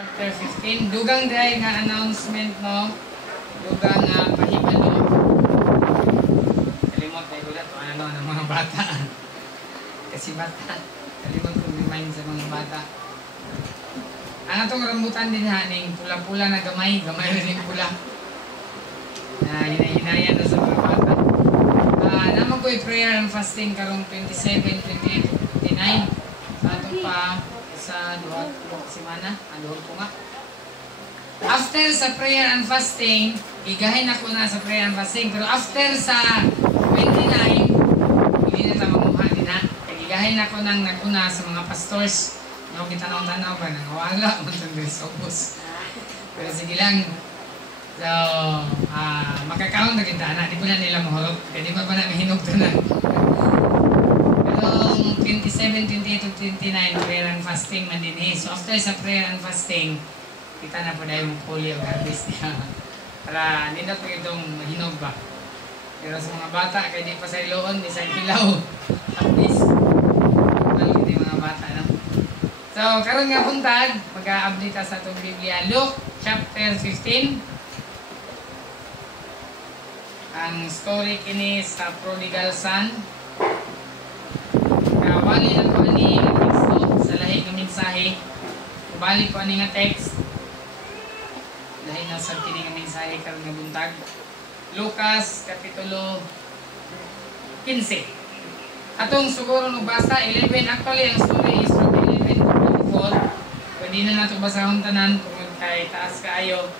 Chapter 15. Dugang dahil nga announcement, no? Dugang pahibalo. Kalimot na igulat o ano ng mga bata. Kasi bata. Kalimot kong remind sa mga bata. Ang atong rambutan din haning pula-pula na gamay. Gamay rin yung pula. Na hinahinayan na sa mga bata. Naman ko prayer and fasting karong 27, 28, 29. Sa atong pa sa duha semana, duha ko nga. After sa prayer and fasting, igahin ako na sa prayer and fasting. Pero after sa 29, hindi na tayo mamuha din ha. Igahin ako nang naguna sa mga pastors. No, kita tanaw ba? Nangawala. Matanda sa ubos. Pero sige lang. So, makakaon na kita na. Di ko na nila mahulog. Kaya di ba na mahinog to na. Pero 27, 28, 29, prayer and fasting man din eh. So, after sa prayer and fasting, kita na po dahil mong polio harvest niya. Para hindi na po itong mahinog ba. Pero sa mga bata, kaya di pa sa iloon, di sa ilaw. At least, hindi mga bata na. So, karon nga buntag, mag-a-update sa itong Biblia. Luke chapter 15. Ang story kini sa prodigal son. Wali na ko ani nga teksto sa lahi nga mensahe. Balik ko ani nga text. Dahil nasa kini nga mensahe karon nga buntag. Lucas kapitulo 15. Atong siguro nubasa 11. Actually ang story is from 11 to 24. Pwede na nato basahon tanan kung kay taas kaayo.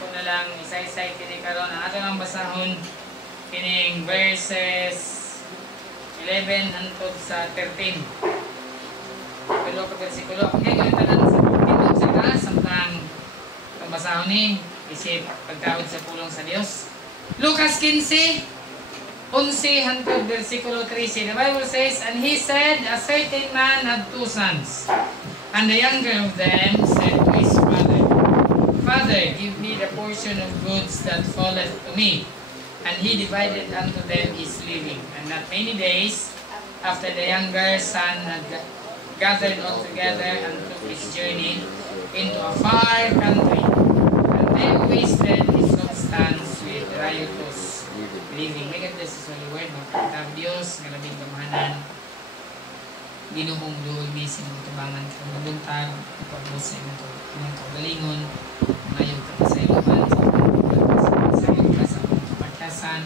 Kung na lang isa-isa kini karon ang ato lang basahon kining verses 11 hangtod sa 13. Pero ka bersikulo okay kung tanan sa pagtindog sa taas samtang basahon ni isip pagkaod sa pulong sa Dios. Lucas 15 11 hangtod bersikulo 13. The Bible says, and he said, a certain man had two sons, and the younger of them said to his father, Father, give me the portion of goods that falleth to me. And he divided unto them his living. And not many days after the younger son had gathered all together and took his journey into a far country, and they wasted his substance with riotous living. May God bless His holy word. Magkakita Diyos, ngalabing kamahanan, Ginoong luhod ni sinutubangan sa mabuntag, ipagbuos sa inyong kaugalingon, ngayon kapasaylohan, sa iyong kapagkasan,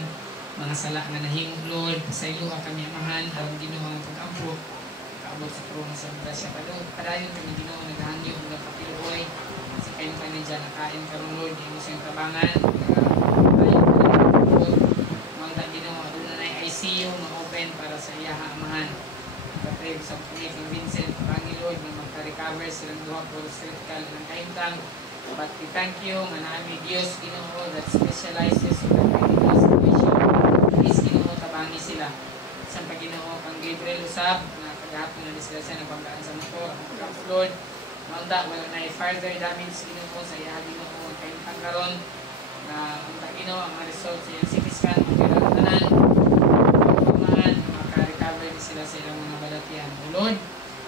mga sala nga nahimog Lord, pasayloha kami amahan, alam Ginoo ang pag-ampo, kaabot sa trono sa grasya padayon kami Ginoo, naghangyo, nagpapiluoy, sa kayo kami dyan, nakain karong Lord, yung siyang tabangan, tayo Lord, mga Ginoo, aduna na yung ICU, ma-open para sa iyaha amahan, kapag sa pulit ng Vincent, Panginoon Lord, na magka-recover silang duha po critical ng kaintang. But we thank you, manami Diyos, Ginoo, that specializes in the critical situation. Please, Ginoo, tabangi sila. Sa Ginoo, kang Gabriel Usab, na kagahapon na sila siya nabanggaan sa motor. Ang Lord, manda, wala na further damage, Ginoo, sa iya, Ginoo, kaintang karon na manda, Ginoo, ang mga results sa iyang CT scan, magkiratanan, maka-recover sila sa ilang mga balatian. O Lord,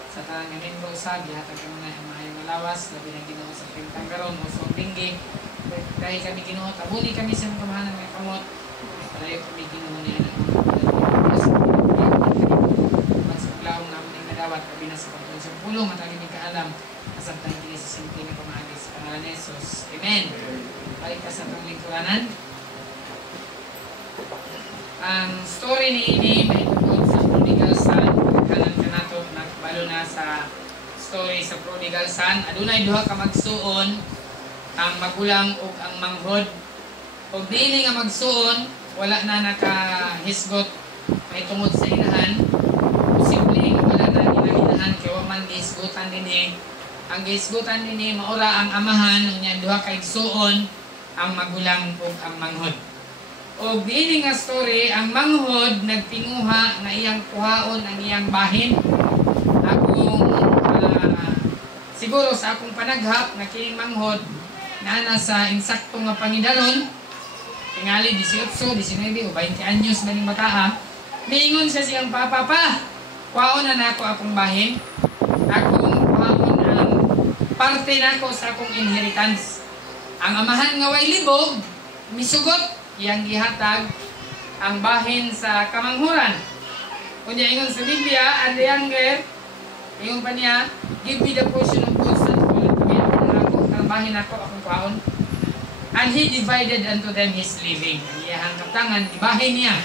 sa tanang ngamin ko sa gihatag ka muna ang mga lawas, labi na Ginoo sa pintang karon o sa tinggi. Dahil kami Ginoo, tabuli kami sa mga kamahanan ng kamot. Palayo kami Ginoo niya ng mga magsuglaong namin ng nadawat, labi na sa pagtuloy sa pulong, matagin ng kaalam, asabtang kini sa simple na pamagis. Pangalan ni Jesus. Amen. Balik ka sa itong lingkuranan. Ang story ni ini may tungkol sa prodigal son. Pagkalan ka nato, nagbalo na sa story sa prodigal son. Adunay duha ka magsuon, ang magulang ug ang manghod. Ug diini nga magsuon, wala na nakahisgot may tungod sa inahan. Posible nga wala na inahan kay wa man gihisgutan dinhi. Ang gihisgutan dinhi maura ang amahan unya duha ka igsuon, ang magulang ug ang manghod. O diini nga story, ang manghod nagtinguha nga iyang kuhaon ang iyang bahin. Akong siguro sa akong panaghap na kining manghod na sa insakto nga pangidalon, tingali 18, 19 o 20 anyos na ning bata, miingon siya siyang papa, kuhaon na nako akong bahin. Akong kuhaon ang parte na ko sa akong inheritance. Ang amahan nga way libog, misugot, iyang gihatag ang bahin sa kamanghuran. Kunya ingon sa Biblia, and the younger, ingon pa niya, give me the portion of goods that fallen to me. Ang bahin ako, akong kwaon. And he divided unto them his living. Ang iyang kaptangan, ibahin niya.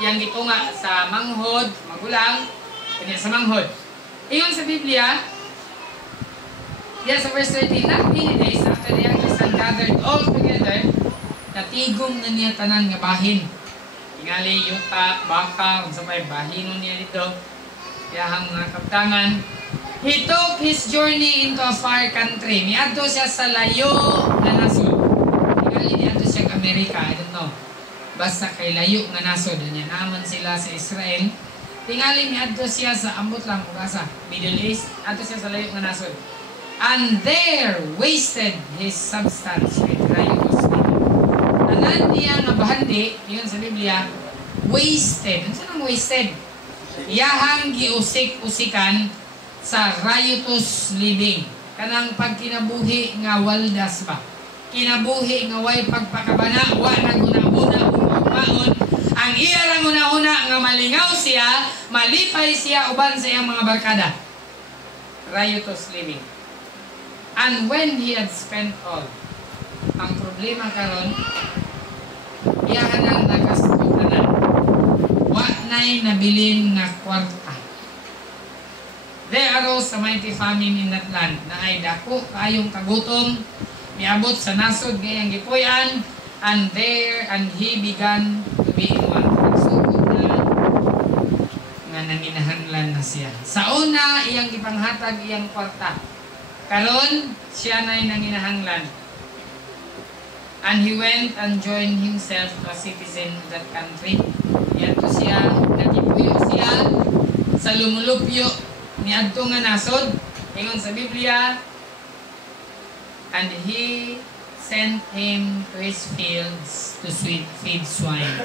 Iyang gitunga sa manghod, magulang, kunya sa manghod. Ingon sa Biblia, sa verse 13, not many days after the younger son gathered all together, natigong na niya tanan nga bahin. Tingali, yuta, baka, kung sabay, bahinon niya dito. Yahang mga kaptangan. He took his journey into a far country. Niadto siya sa layo na nasod. Tingali, niadto siya sa Amerika. I don't know. Basta kay layo nga nasod. Niya naman sila sa Israel. Tingali, niadto siya sa ambot lang, kugasa, Middle East. Niadto siya sa layo nga nasod. And there wasted his substance with riotous living. Tanan niya nga bahandi, yun sa Biblia, wasted. Ano saan ang wasted? Yahang giusik-usikan sa riotous living. Kanang pagkinabuhi nga waldas ba? Kinabuhi nga way pagpakabana, wa na guna-guna, umagmaon. Ang iya lang una-una nga malingaw siya, malipay siya uban sa iyang mga barkada. Riotous living. And when he had spent all, ang problema karon, iyahan ang nagastukanan. Wa na'y nabilin nga kwarta. There arose a mighty famine in that land, na ay dako kayong kagutom, miabot sa nasod ngayang gipuyan, and he began to be in want. Nagsugod na nga nanginahanglan na siya. Sa una, iyang ipanghatag iyang kwarta. Karon, siya na'y nanginahanglan. And he went and joined himself to a citizen of that country. Iadto siya, nagipuyo siya sa lumulupyo ni adto nga nasod. Ingon sa Biblia, and he sent him to his fields to feed swine.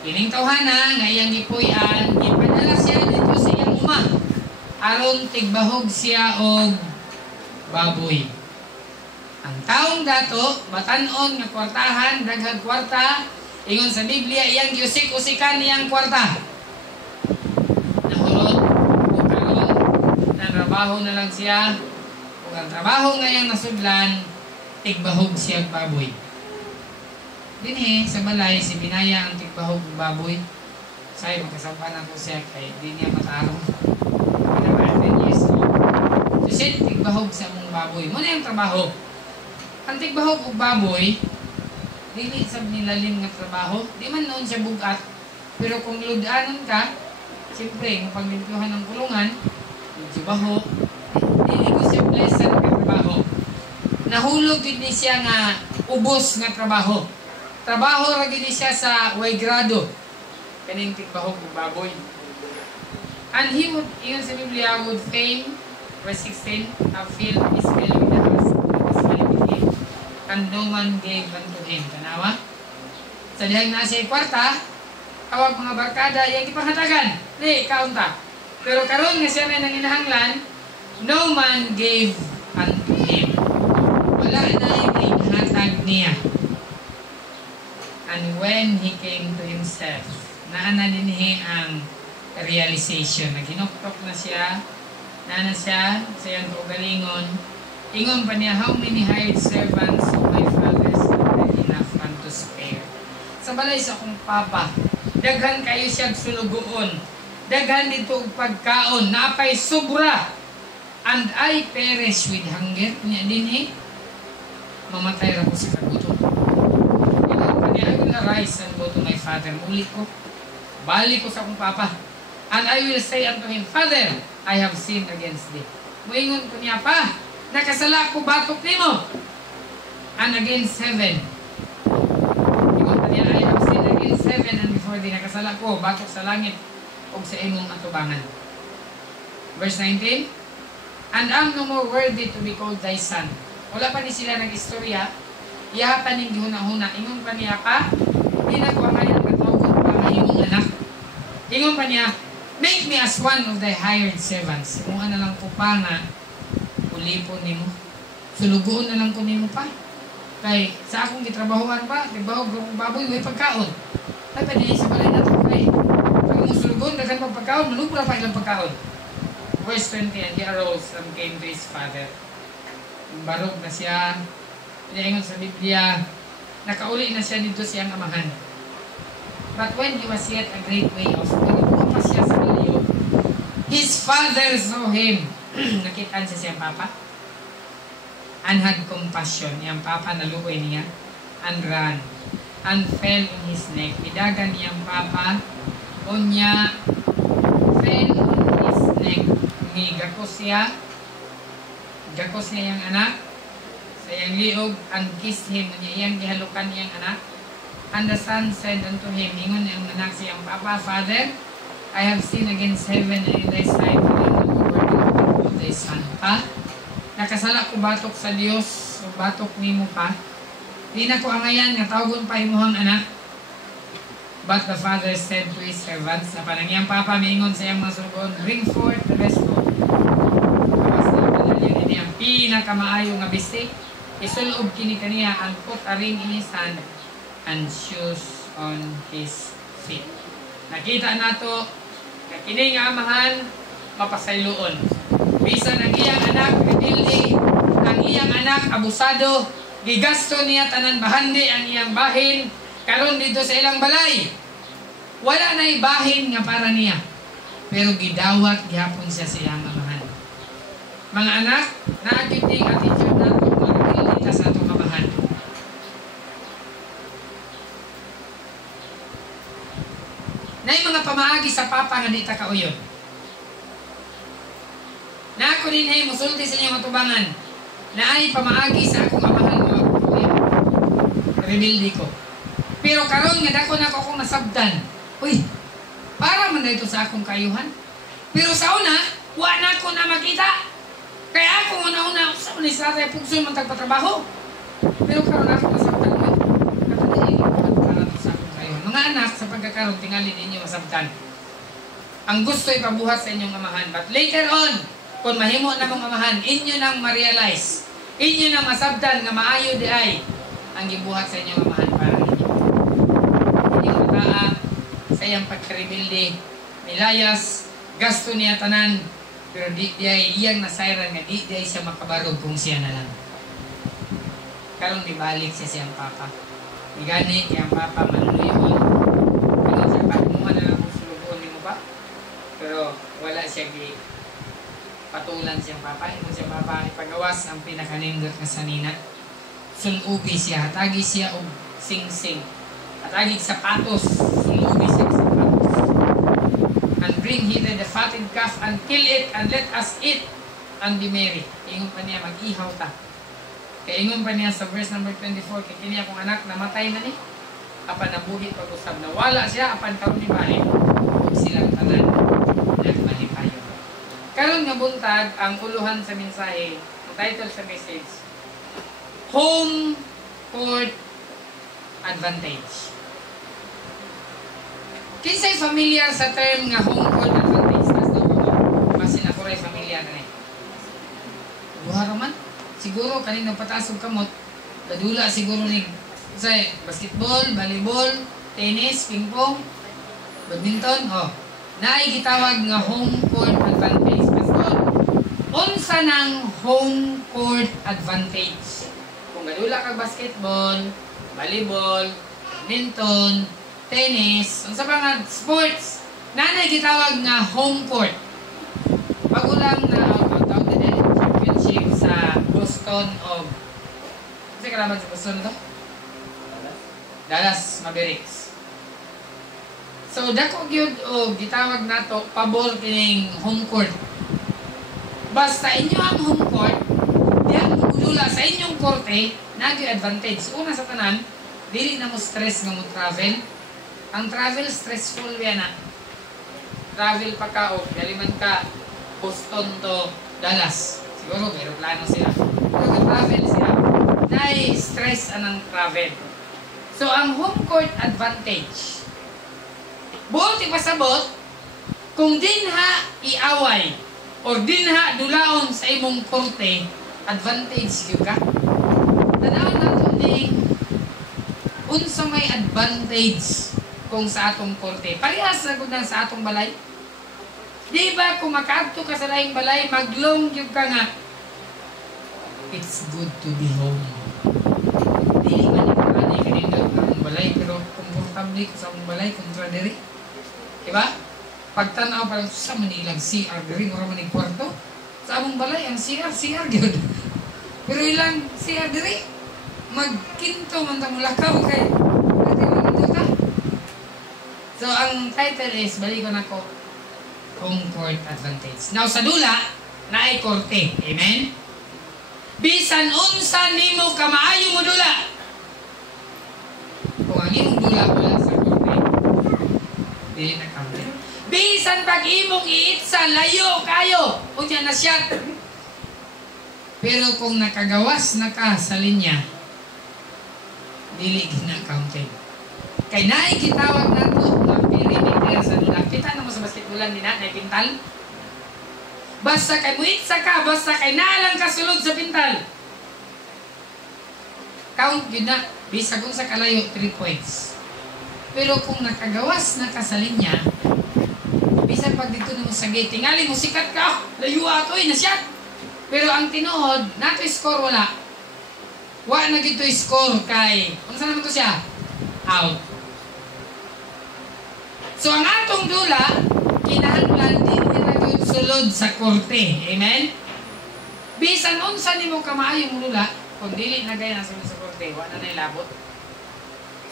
Kining tawhana nga iyang gipuy-an, ipadala siya dito sa iyang uma. Aron tigbahog siya og baboy. Ang taong dato, batanon nga kwartahan, daghang kwarta, ingon sa Biblia, iyang giusik-usikan niyang kwarta. Nahulot, karon, nanrabaho na lang siya, kung ang trabaho nga iyang nasudlan, tigbahog siya baboy. Dinhi, sa balay, si Binaya ang tigbahog baboy. Sa'yo, magkasampanan ko siya, kay di niya matarong. Pinaman 10 years old. So siya, tigbahog sa mong baboy. Muna yung trabaho. Ang tigbahog og baboy, dili sab nilalim nga trabaho. Di man noon siya bugat. Pero kung ludanon ka, siyempre, kung paglimpihan ng kulungan, medyo baho, dili ko siya pleasant nga trabaho. Nahulog din siya nga ubos nga trabaho. Trabaho ra gid siya sa way grado. Kaning tigbahog og baboy. And he would, iyon sa Biblia, would fain, verse 16, have filled his belly with the house. And no man gave unto him. Tanawa? Sa dihang nasa kwarta, awag mga barkada, yung ipangatagan. Di, kaunta. Pero karon nga siya may nanginahanglan, no man gave unto him. Wala na yung hatag niya. And when he came to himself, naana din ang realization. Naginoktok na siya, naana siya sa iyang kaugalingon. Ingon pa niya, how many hired servants of my father's are enough unto spare? Sa balay sa akong papa, daghan kayo siya sulugoon. Daghan dito og pagkaon, napay sobra. And I perish with hunger. Niya din mamatay ra ko sa kagutom. Ingon pa niya, I will arise and go to my father. Muli ko, balik ko sa akong papa. And I will say unto him, Father, I have sinned against thee. Muingon ko niya pa, nakasala ko batok nimo and against heaven. Ingon pa niya, I have sinned against heaven and before thee, nakasala ko batok sa langit o sa imong atubangan. Verse 19, and am no more worthy to be called thy son. Wala pa ni sila nag-istorya, iyaha pa ning gihuna-huna. Ingon pa niya pa, di na ko ang ayang katawag pa nga imong anak. Ingon pa niya, make me as one of thy hired servants. Kung ano lang ko pa nga, ulipon nimo. Sulugoon na lang ko nimo pa. Kay sa akong gitrabahuan pa, trabaho kong baboy way pagkaon. Ay pa dinhi sa balay nato kay. Pag mo sulugoon daghan pag pagkaon, manubra pa ilang pagkaon. Verse 20, and he arose and came to his father. Barog na siya. Pinaingon sa Biblia, nakauli na siya dito siyang amahan. But when he was yet a great way off, nagbuka pa siya sa layo, his father saw him. Nakitaan siya siyang papa. And had compassion. Yang papa naluoy niya. And ran. And fell in his neck. Idagan niyang papa. Unya fell on his neck. Gakos siya. Gakos niya yung anak. Sa iyang liog. And kissed him. Iyang gihalukan niyang anak. And the son said unto him, ingon yung anak siyang papa, Father, I have sinned against heaven and in thy sight, and I am not worthy of thy son. Pa, nakasala ko batok sa Dios, o batok nimo pa. Di na ko angayan, nga tawgon pa imuhang anak. But the father said to his servants, na panangyang papa, miingon sa iyang mga sugon, bring forth the best food. Kapas na panalyan niya, pinakamaayo nga bistik, isulob kini kaniya, and put a ring in his hand, and shoes on his feet. Nakita nato, na kini nga amahan, mapasayloon. Bisan ang iyang anak, rebelde, ang iyang anak, abusado, gigasto niya tanan bahandi ang iyang bahin, karon dito sa ilang balay. Wala na'y bahin nga para niya. Pero gidawat, gihapon siya sa iyang amahan. Mga anak, naagiting attitude nato, marebelde sa atong amahan. Na'y mga pamaagi sa papa nga di ta kauyon. Na ako din ay musulti sa inyong matubangan na ay pamaagi sa akong amahan mga kuya. Rebelde ko. Pero karon nga dako na ako kung nasabdan. Uy, para man na ito sa akong kayuhan. Pero sa una, wa na ako na makita. Kaya ako una-una, sa una sa tayo pugson man tagpatrabaho. Pero karon ako nasabdan mo. Kapatid, para sa akong kayuhan. Mga anak, sa pagkakaroon, tingali ninyo masabdan. Ang gusto ipabuhat sa inyong amahan. But later on, kung mahimo na mong amahan, inyo nang ma-realize, inyo nang masabdan nga maayo di ay ang gibuhat sa inyong amahan para ninyo. Inyong mataa sa iyang pagkarebilde, nilayas, gasto niya tanan, pero di ay iyang nasayran nga di ay siya makabarog kung siya na lang. Karong di balik siya siyang papa. Igani kayang papa manuliyon. Ano siya pagmuha na lang kung sulubuon mo ba? Pero wala siya patulan siyang papa. Ito siyang papa ipagawas ang pinakanindot nga sanina. Sulubi siya. Hatagi siya og sing-sing. Hatagi sapatos. Sulubi siya sapatos. And bring hither the fatted calf and kill it and let us eat and be merry. Ingon pa niya mag-ihaw ta. Kaya ingon pa niya sa verse number 24, kaya kini akong anak namatay na ni. Apan nabuhi pag-usab na wala siya, apan karon ni bahin. Huwag silang tanan nagmalipayo. Karon nga buntag, ang uluhan sa mensahe, ang title sa message, Home Court Advantage. Kinsay familiar sa term nga home court advantage? Masin ako rin familiar na eh. Buharo man. Siguro kanina patasog kamot, dadula siguro ni say basketball, volleyball, tennis, ping-pong, badminton, naay gitawag nga home court advantage. Pastor, unsa nang home court advantage? Kung gadula kag basketball, volleyball, badminton, tennis, unsa ba nga sports, naay gitawag nga home court. Pagulang na championship sa Boston of kasi kalaban sa Boston to? Dallas Mavericks. So dako gyud og gitawag nato pabor kining home court. Basta inyo ang home court, diyan gudula sa inyong korte, nagay advantage. Una sa tanan, dili na mo stress nga mo travel. Ang travel stressful yan na. Travel pa ka og daliman ka Boston to Dallas. Siguro, pero plano sila. Pero travel sila. Nai-stress anang travel. So, ang home court advantage, buot ipasabot, kung dinha iaway, or dinha dulaon sa imong korte, advantage gyud ka. Tanaw nato ni unsa may advantage kung sa atong korte. Parehas na gud sa atong balay. Di ba kung makaadto ka sa laing balay, maglong gyud ka nga, it's good to be home. Dili man ni kanindot ang balay, pero komportable ko sa among balay kontra diri. Diba? Pagtanaw parang sa Manilang CR diri, mura man kwarto. Sa among balay ang CR gyud. Pero ilang CR diri, magkinto man ta mulakaw kay pwede man ka. So ang title is balik ko nako, home court advantage. Now sa dula naay korte. Amen. Bisan unsa nimo ka maayo mo dula. Kung ang imong dula wala sa korte, dili na kampi. Bisan pag imong iitsa layo kayo, unya na siya. Pero kung nakagawas na ka sa linya, dili gina-counted. Kay naay gitawag nato nga perimeter sa dula. Kita na mo sa basketballan din na pintal. Basta kay muitsa ka, basta kay naalang ka sulod sa pintal. Count yun na, bisag kung sa kalayo, 3 points. Pero kung nakagawas na ka sa linya, bisag pag dito mo sa gate, tingali mo, sikat ka, layo ato nasyat. Pero ang tinuod, nato score wala. Wa na gito score kay, ano saan naman to siya? Out. So ang atong dula, kinahanglan din nila sulod sa korte. Amen? Bisan unsa nimo ka maayo mo dula, kung dili na gaya na sulod sa korte, wa na nailabot.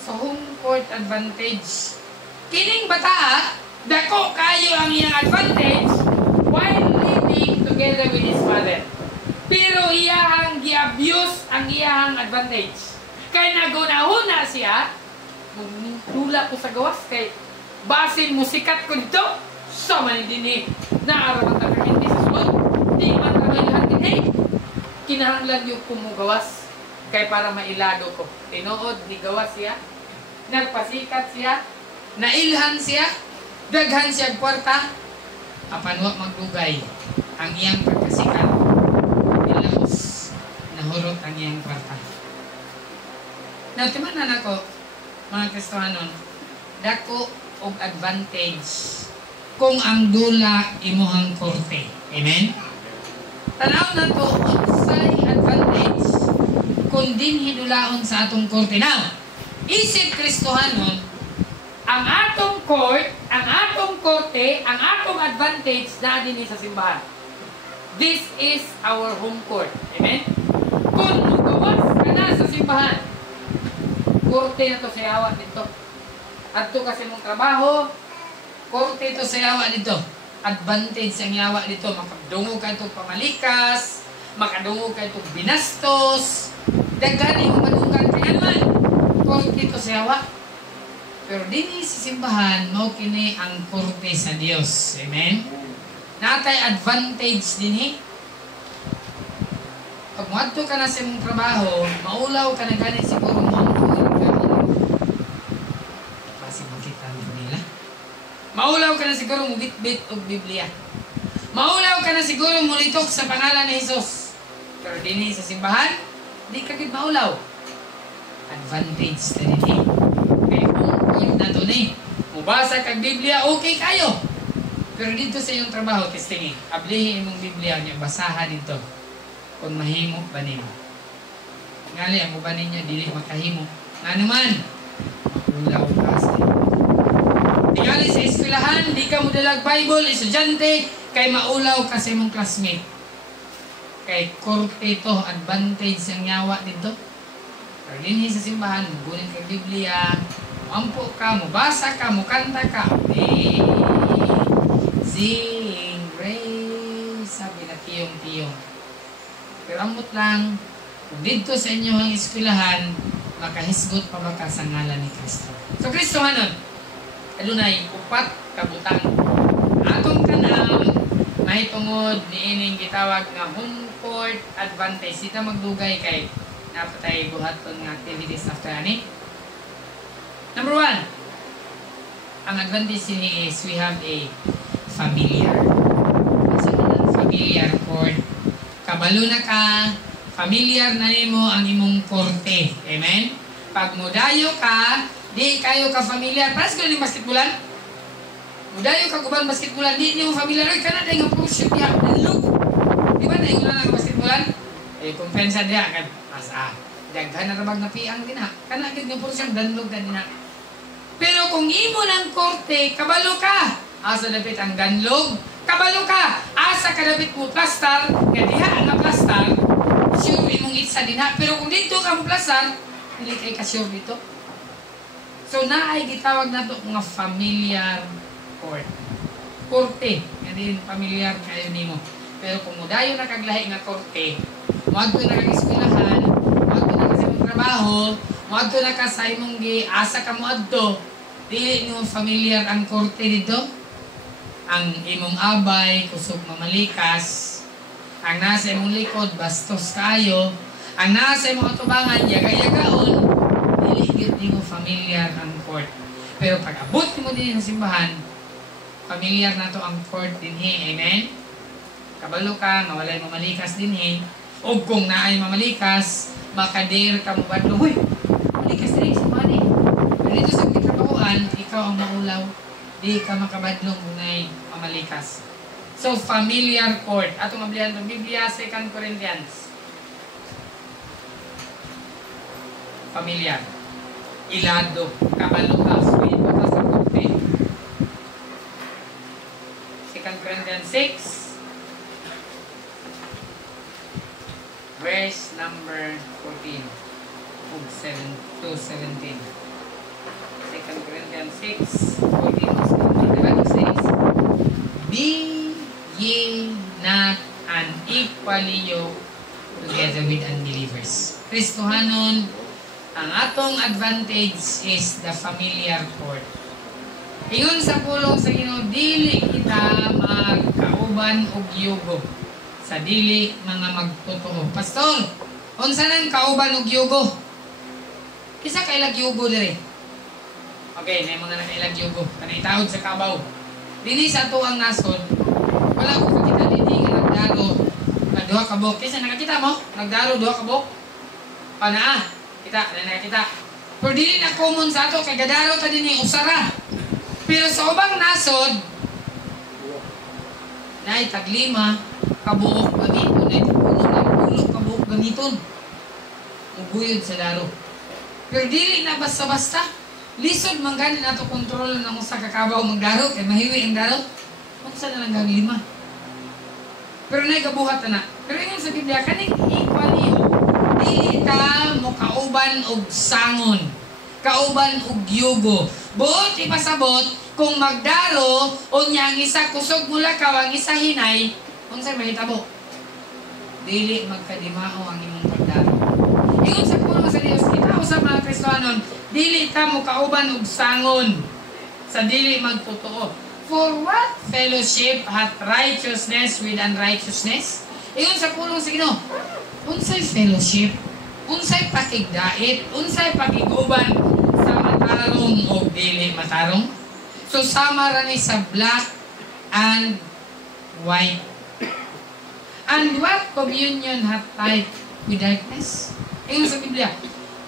So home court advantage. Kining bata, dako kayo ang iyang advantage while living together with his father. Pero iyahang gi-abuse ang iyahang advantage. Kay nagunahuna siya, magtula ko sa gawas kay basin musikat ko dito, sa man din eh, naaraman ka hindi sa sulod, di man kamailhan din eh. Kinahanglan yung kumugawas, kay para mailado ko. Tinuod, ni gawas siya, nagpasikat siya, nailhan siya, daghan siya kwarta, apanwa magdugay, ang iyang pagkasikat, nilaos, nahurot ang iyang kwarta. Now, timanan ako, mga Kristohanon, dako og advantage kung ang dula imuhang korte. Amen? Tanaw na to, unsay advantage kung din hidulaon sa atong korte. Now, isip Kristohanon, ang atong court, ang atong korte, ang atong advantage na din sa simbahan. This is our home court. Amen? Kung mugawas ka na sa simbahan, korte na to sa yawa dito. Adto kasi mong trabaho, korte ito sa yawa dito. Advantage ang yawa dito. Makadungog ka itong pamalikas, makadungog ka itong binastos, daghan yung madunggan kaya naman. Korte ito sa yawa. Pero din sa simbahan, mo kini ang korte sa Dios. Amen? Natay advantage din Pag muadto ka na sa imong trabaho, maulaw ka na ganit siguro mo ang maulaw ka na siguro mo bit-bit og Biblia. Maulaw ka na siguro mo litok sa pangalan ni Jesus. Pero din sa simbahan, di ka gid maulaw. Advantage na din Kaya kung na to ni, mubasa kag Biblia, okay kayo. Pero dito sa iyong trabaho, testingin, ablihin imong Biblia niya, basahan dito. Kung mahimo ba nimo. Ngali, ang ba ninyo, dili makahimo. Nga naman, maulaw ka sa tingali sa eskwelahan, di ka mo dalag Bible, estudyante, kay maulaw ka sa imong classmate. Kay korte ito, advantage ang yawa dito. Pero din sa simbahan, mugunin ka Biblia, mampo ka, mubasa ka, mukanta ka. Sing, praise, sabi na tiyong-tiyong. Pero amot lang, kung dito sa inyo ang eskwelahan, makahisgot pa baka sa ngalan ni Kristo. So Kristo hanon, alunay, upat kabutang. Atong kanang mahitungod ni ining gitawag nga home court advantage. Sita magdugay kay napatay buhaton nga activities after ani. Number 1, ang advantage ni is we have a familiar. So, familiar court kabalo na ka, familiar na nimo ang imong korte. Amen? Pag mudayo ka, di kayo ka familiar. Paras ko yung basketballan? Mudayo ka kuban basketballan, di nyo familiar. Ay, kana tayo nga po, shoot niya. Look! Di ba na yung nga basketballan? Kumpensa diya kan asa daghan na rabag na piang din ha kana gid nga puro siyang danlog din na. Pero kung imo ng korte kabalo ka asa dapit ang danlog kabalo ka asa kadapit mo plastar nga diha nga plastar sure imong itsa din ha. Pero kung dito ka mo plastar dili kay ka sure dito. So naay gitawag nato nga familiar court korte nga din familiar kayo nimo. Pero kung mudayo na kaglahi nga korte, muadto na kag eskwelahan, muadto na ka sa imong trabaho, muadto na ka sa imong asa ka muadto, dili nimo familiar ang korte dito. Ang imong abay kusog mamalikas, ang nasa imong likod bastos kayo, ang nasa imong atubangan yaga-yagaon, dili gid nimo familiar ang court. Pero pag abot nimo din sa simbahan, familiar na to ang court dinhi. Amen. Kabalo ka, nawalay mamalikas din o kung naay mamalikas, makadir ka mo badlo. Hoy, malikas din si Mani. Pero dito sa kitrabahoan, ikaw ang maulaw. Di ka makabadlong kung naay mamalikas. So, familiar court. Atong mablihan ng Biblia, 2 Corinthians. Familiar. Ilado. Kabalo ka. Sweet ka sa korte. 2 Corinthians 6. Verse number 14 to 17. 2 Corinthians 6, 14 to 17. The Bible says, be ye not unequally yoked together with unbelievers. Kristohanon, ang atong advantage is the familiar court. Ingon sa pulong sa Ginoo, dili kita magkauban og yugo sa dili mga magtotoo. Pastor, unsa nang kauban og yugo? Kisa kay lag yugo dire. Okay, may mga nakailag yugo. Kanay tawod sa kabaw. Dili sa to ang nasod. Wala ko kita dili nga nagdaro na duha ka buok. Kisa nakakita mo? Nagdaro duha ka buok. Panaa. Kita, nakakita. Pero dili na common sa ato kay gadaro ta dinhi usara. Pero sa ubang nasod, nay taglima kabuok gamiton ay puno kabuok gamiton uguyod sa daro. Pero dili na basta-basta lisod man gani nato kontrol ng usa ka kabaw magdaro kay mahiwi ang daro unsa na lang gang lima. Pero nay kabuhat na. Pero ingon sa Biblia kaning equally dili ka mo kauban og sangon, kauban og yugo. Buot ipasabot kung magdaro unya ang isa kusog mula ka ang isa hinay unsay mahitabo? Dili magkadimao ang imong pagdaro. Ingon sa pulong sa Dios, kita sa mga Kristohanon, dili ka mo kauban og sangon sa dili magtotoo. For what fellowship hath righteousness with unrighteousness? Ingon sa pulong sa Ginoo, unsay fellowship? Unsay pakigdait? Unsay pakiguban sa matarong o dili matarong? So sama ra ni sa black and white. And what communion hath light with darkness? Ingon sa Biblia,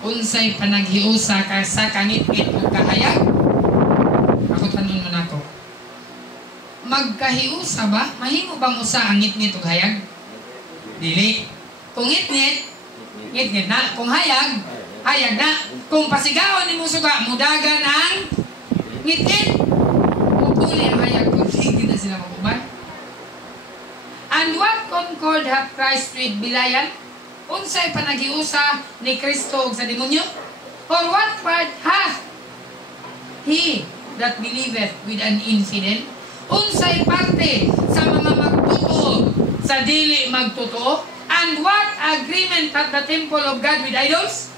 unsay panaghiusa ka sa kangit-ngit o kahayag? Ako tanong mo nako. Magkahiusa ba? Mahimo bang usa ang ngit-ngit o hayag? Dili. Kung ngit-ngit, ngit-ngit na. Kung hayag, hayag na. Kung pasigawan ni mo suga, mudagan ang ngit-ngit. Mupuli ang hayag kung hindi na sila makuban. And what concord hath Christ with Belial? Unsay panagiusa ni Kristo og sa demonyo? Or what part hath he that believeth with an infidel? Unsay parte sa mga magtotoo sa dili magtotoo? And what agreement hath the temple of God with idols?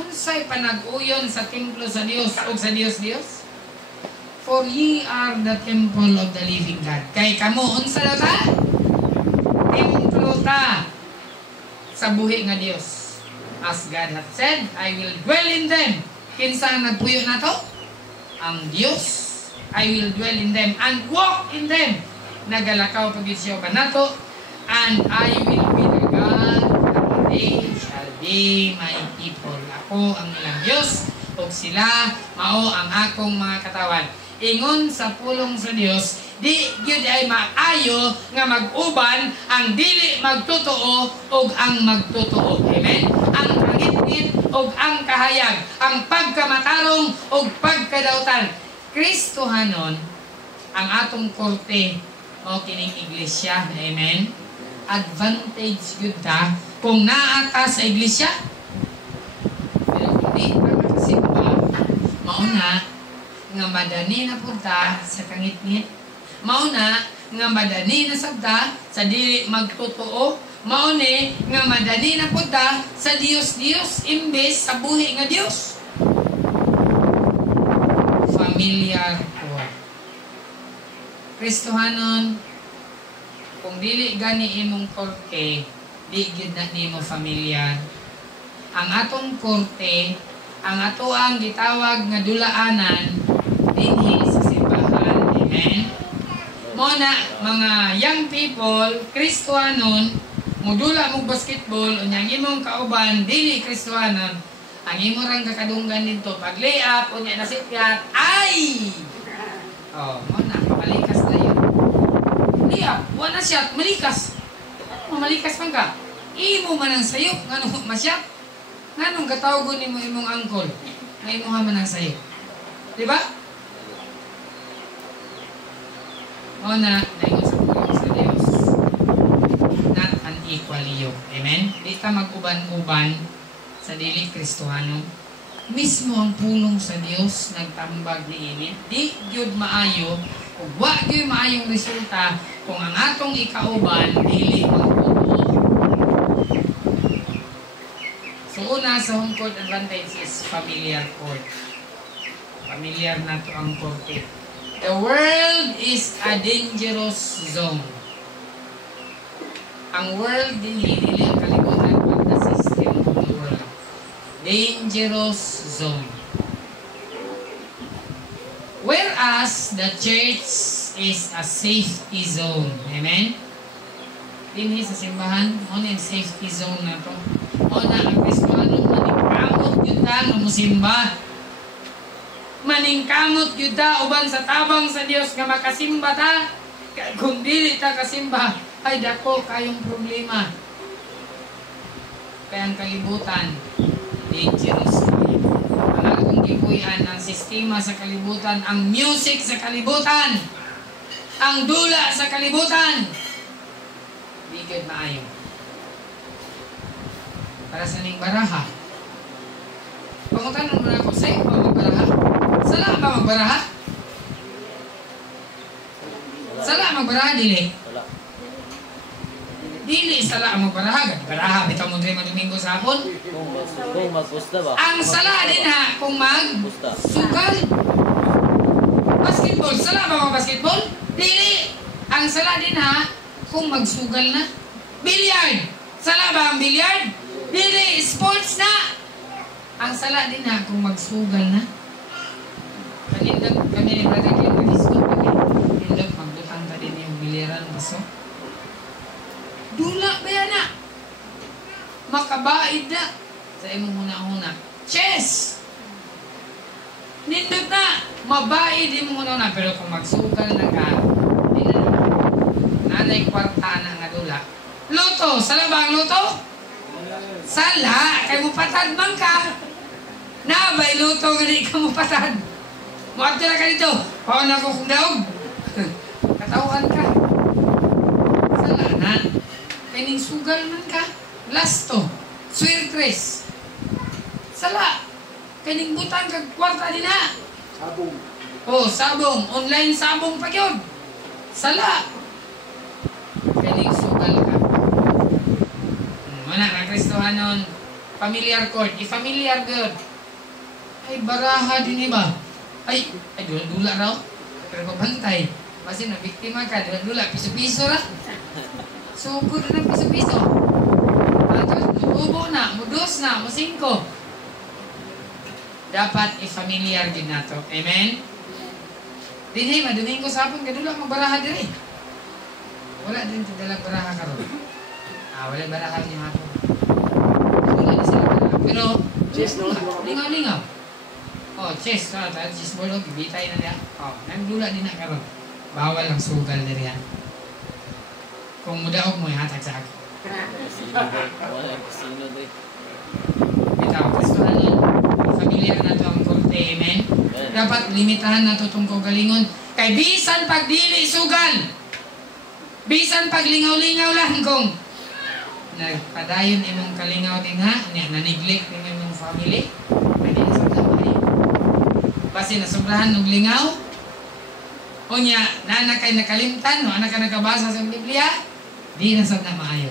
Unsay panag-uyon sa templo sa Dios o sa Dios? For ye are the temple of the living God. Kay kamo, unsa daw ta? Templo ta sa buhi nga Dios. As God hath said, I will dwell in them. Kinsa nagpuyo na to? Ang Dios. I will dwell in them and walk in them. Nagalakaw pag siya banato And I will be the God, and they shall be my people. Ako ang ilang Diyos, ug sila mao ang akong mga katawan. Ingon sa pulong sa Dios, di gyud ay maayo nga mag-uban ang dili magtotoo ug ang magtotoo. Amen. Ang kangit-ngit ug ang kahayag, ang pagkamatarong ug pagkadautan. Kristohanon ang atong korte o kining iglesia. Amen. Advantage gyud ta kung naa ta sa iglesia. Pero kung di ta makasimba, mauna nga madani na punta sa kangit-ngit, mauna nga madani na sabta sa dili magtotoo, mauni nga madani na punta sa Dios imbes sa buhi nga Dios. Familiar ko. Kristohanon, kung dili gani imong korte, di gid na nimo familiar. Ang atong korte, ang ato ang gitawag nga dulaanan dinhi sa simbahan. Amen. Muna mga young people, Kristohanon, mudula mo basketball unyang imong kauban dili Kristohanon, ang imo rang kakadunggan dito pag layup unya na sityat ay muna pamalikas na yun. Layup wala siya malikas. Mamalikas man ka. Imo man ang sayop nganong masyap. Nganong katawgon nimo imong angkol nga imuha man ang sayop. Di ba? Muna naingon sa pulong sa Dios, not an equal yoke. Amen? Di ka mag-uban-uban sa dili Kristohano. Mismo ang pulong sa Dios nagtambag niini. Di gyud maayo ug wa gyud maayong resulta kung ang atong ikauban dili magtotoo. So una sa home court advantage is familiar court. Familiar na to ang korte. The world is a dangerous zone. Ang world dili ang kalibutan but the system of the world. Dangerous zone. Whereas the church is a safety zone. Amen? Dinhi sa simbahan, ano yung safety zone na to? O na, ang Kristohano, maningkamot yun ta, nga musimba. Maningkamot yun ta, uban sa tabang sa Dios nga makasimba ta. Kung dili ta kasimba, ay dako kayong problema. Kaya ang kalibutan, dangerous kayo. Ang akong gibuyan, ang sistema sa kalibutan, ang music sa kalibutan, ang dula sa kalibutan, di good maayo. Para sa ning baraha. Pangutan mo na ako sa'yo, magbaraha. Sala ba magbaraha? Sala magbaraha, dili? Dili sala magbaraha. Baraha, bitaw mo rin Domingo sa hapon. Kung magpusta ba? Ang sala din ha, kung mag-sugal. Basketball, sala ba mag-basketball? Dili. Ang sala din ha, kung magsugal na. Billiard, sala ba ang billiard? Dili, sports na. Ang sala din ha, kung magsugal na. Kanindang kami ni Brother King, mag-disco kami. Kanindang magdutang ka din yung biliran baso. Dula ba yan na? Makabaid na. Sa imong huna-huna. Chess! Nindot na. Mabaid imong huna-huna. Pero kung magsugal na ka, di na naman. Nanay kwarta na nga dula. Luto! Sala ba ang luto? Sala! Kaya mo patad man ka. Nabay luto nga di ka mo patad. Muabda ka dito. Paano ako kung daog? Katawan ka. Sala na. Kaya sugal man ka. Lasto. Swirtres. Sala. Kaya butang kag kwarta din ha. Sabong. Oh, sabong. Online sabong pa yun. Sala. Kaya sugal ka. Wala na Kristohanon. Familiar court. I-familiar good. Ay, baraha din iba. Ay, dula-dula raw. Pero pabantay. Kasi nabiktima ka, dula-dula. Piso-piso ra. Sugod na ng piso-piso. Mutubo na, mudos na, musingko. Dapat i-familiar din nato. Amen? Dinhi, maduming ko sa hapon, kadula magbaraha din eh. Wala din dalang baraha karon. Wala barahan niya ako. Wala na sila barahan. Pero, Chess, no? lingaw-lingaw. Oh, chess. Chess ball, gibitay na niya. Nagdula din na karon. Bawal ang sugal na riyan. Kung mudaog mo, ihatag sa ako. Wala, casino doy. Bitaw, Kristohan nun. Familiar na to ang korte, amen? Dapat limitahan na to itong kagalingon. Kay bisan pag dili sugal. Bisan pag lingaw-lingaw lang kung nagpadayon imong kalingaw din ha, na-neglect din imong family. Pwede na sa damay. Basi nasubrahan ng lingaw. O niya, na kay nakalimtan, no? Anak ka nakabasa sa Biblia, di na sa na maayo.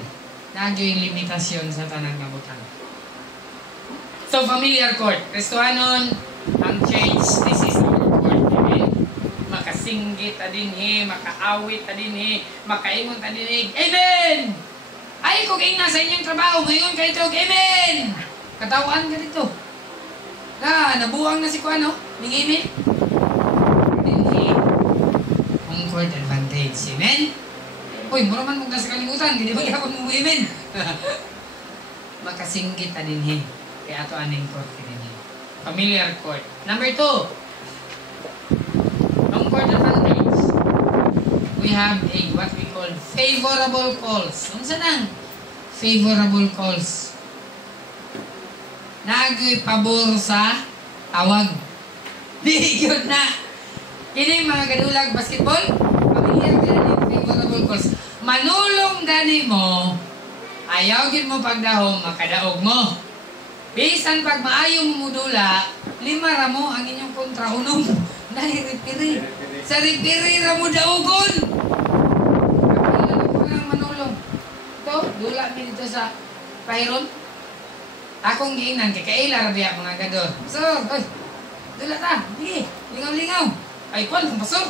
Nagyo yung limitasyon sa tanang ngabutan. So, familiar court. Kristohanon, ang church, this is our court. Amen? Makasinggit adin makaawit adin makaingon adin amen! Ay, kung ina sa inyong trabaho, ngayon kayo ito, amen! Katawaan ka dito. Nabuang na si Kuano, ning amen? Comfort advantage. Amen? Uy, mura man mong nasa kalimutan. Hindi ba gihapon mong amen? Makasinggit na din kaya ato aning court din familiar court. Number 2. Comfort advantage. We have a what we call favorable calls. Ano saan favorable calls? Nagpabor sa tawag. Di yun na. Kini mga gadulag basketball, familiar gani favorable calls. Manulong gani mo, ayaw gid mo pagdahom, makadaog mo. Bisan pag maayo mo mudula, 5 ra mo ang inyong kontra unom. Nahiripiri. Sa ripiri ra mo daogon. Kapila ko nang manulong. Ito, dula mi dito sa pahiron. Akong giingnan kay kaila ra biya mga gadol. So, oy. Dula ta. Sige, lingaw-lingaw. Ay, kwan, pastor.